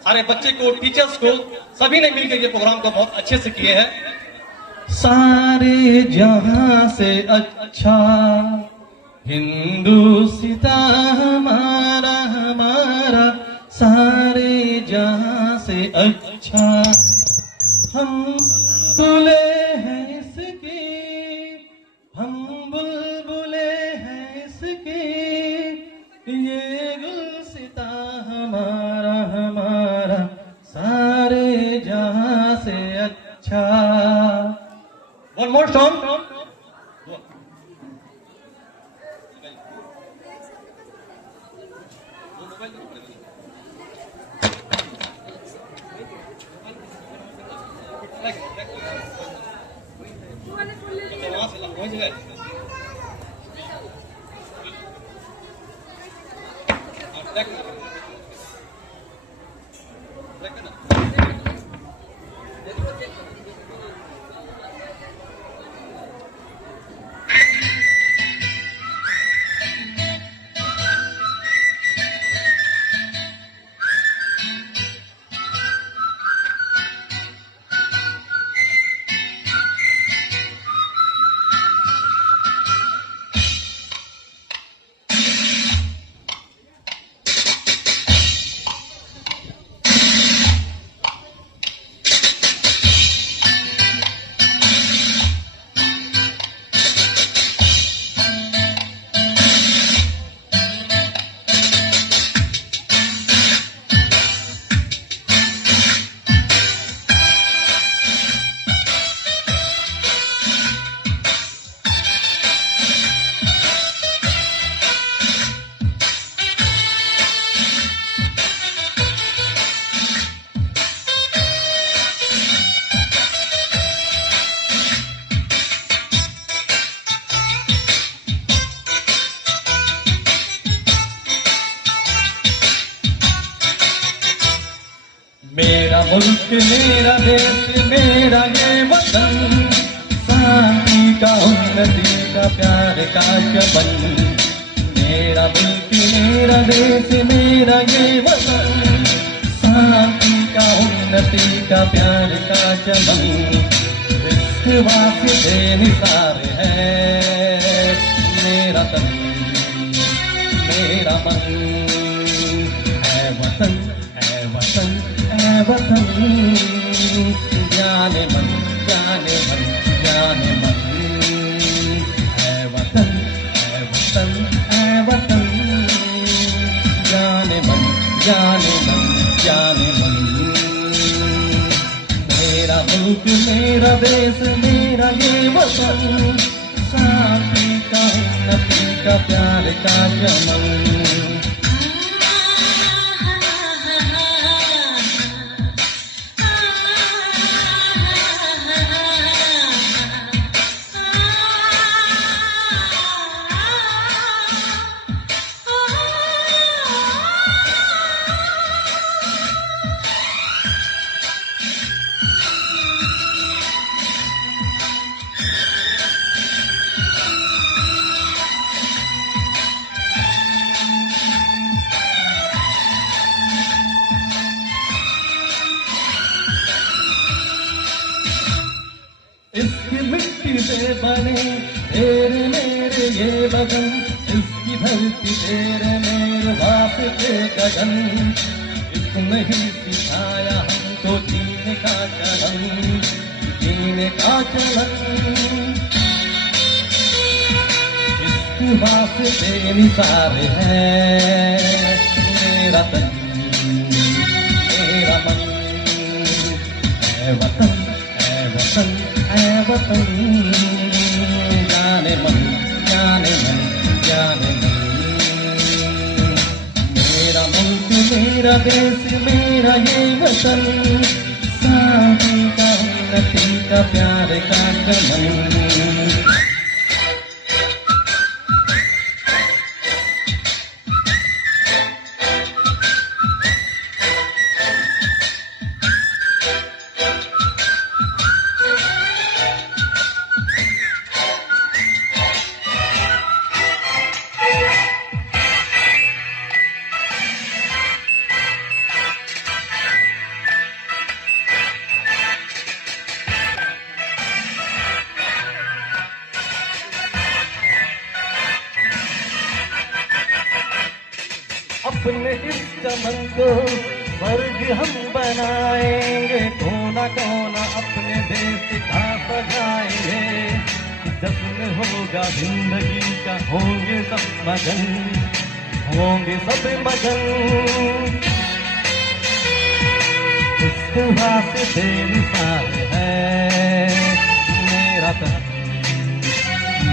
सारे बच्चे को, टीचर्स को, सभी ने मिलकर ये प्रोग्राम को बहुत अच्छे से किए हैं. सारे जहां से अच्छा हिंदुस्तान हमारा हमारा, सारे जहां से अच्छा हम बुलबुले हैं इसके, हम बुलबुले हैं इसके, ये गुलसिता हमारा हमारा, सारे जहां से अच्छा. One more song. मेरा मुल्क मेरा देश मेरा ये वतन, शांति का उन्नति का प्यार का चमन। मेरा मुल्क मेरा देश मेरा ये वतन, शांति का उन्नति का प्यार का चमन। वास्ते निसार है मेरा तन मेरा मन, है वतन है वतन है वतन, जाने मन जाने मन जाने मन, है वतन है वतन है वतन, जाने मन जाने मन जाने मन। मेरा मुल्क मेरा देश मेरा ये वतन, शांति का उन्नति का प्यार का चमन। इसकी मिट्टी से बने तेरे मेरे ये बदन, इसकी धरती तेरे मेरे वास्ते गगन। इसने ही सिखाया हमको जीने का चलन, जीने का चलन। इसकी वास्ते निसार है मेरा तन मेरा मन, है वतन है वतन है वतन, जाने मन जाने मन जाने मन। मेरा मुल्क मेरा देश मेरा ये वतन, शांति का उन्नति का प्यार का चमन। अपने इस चमन को स्वर्ग हम बनाएंगे, कोना कोना अपने देश का सजाएंगे। जश्न होगा जिंदगी का, होंगे सब मगन होंगे सब मगन। इस वास्ते निसार है मेरा तन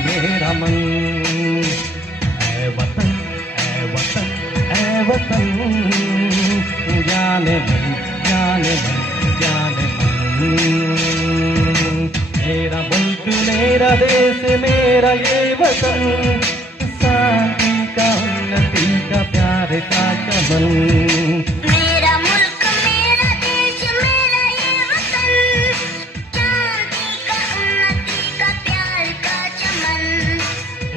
मेरा मन, है वतन है वतन है वतन, जाने मन जाने मन जाने मन। मेरा मुल्क मेरा देश मेरा ये वतन, शांति का उन्नति का प्यार का चमन। मेरा मुल्क मेरा देश मेरा ये वतन, शांति का उन्नति का प्यार का चमन।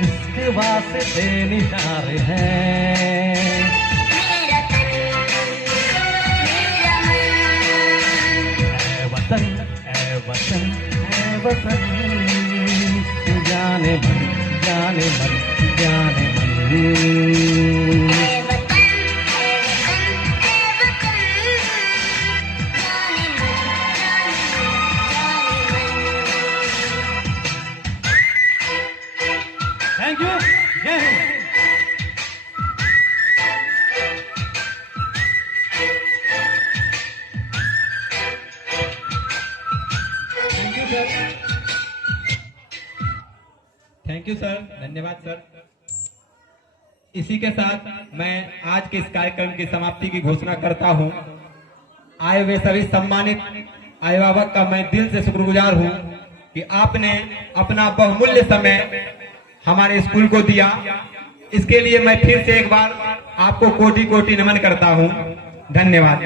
इसके वास्ते निसार है मेरा तन मेरा मन, है वतन है वतन है वतन, जाने मन जाने मन जाने मन। थैंक यू जय हिंद। थैंक यू सर, धन्यवाद सर। इसी के साथ मैं आज के इस कार्यक्रम की समाप्ति की घोषणा करता हूं। आए हुए सभी सम्मानित अभिभावक का मैं दिल से शुक्रगुजार हूं कि आपने अपना बहुमूल्य समय हमारे स्कूल को दिया। इसके लिए मैं फिर से एक बार आपको कोटि कोटि नमन करता हूं। धन्यवाद।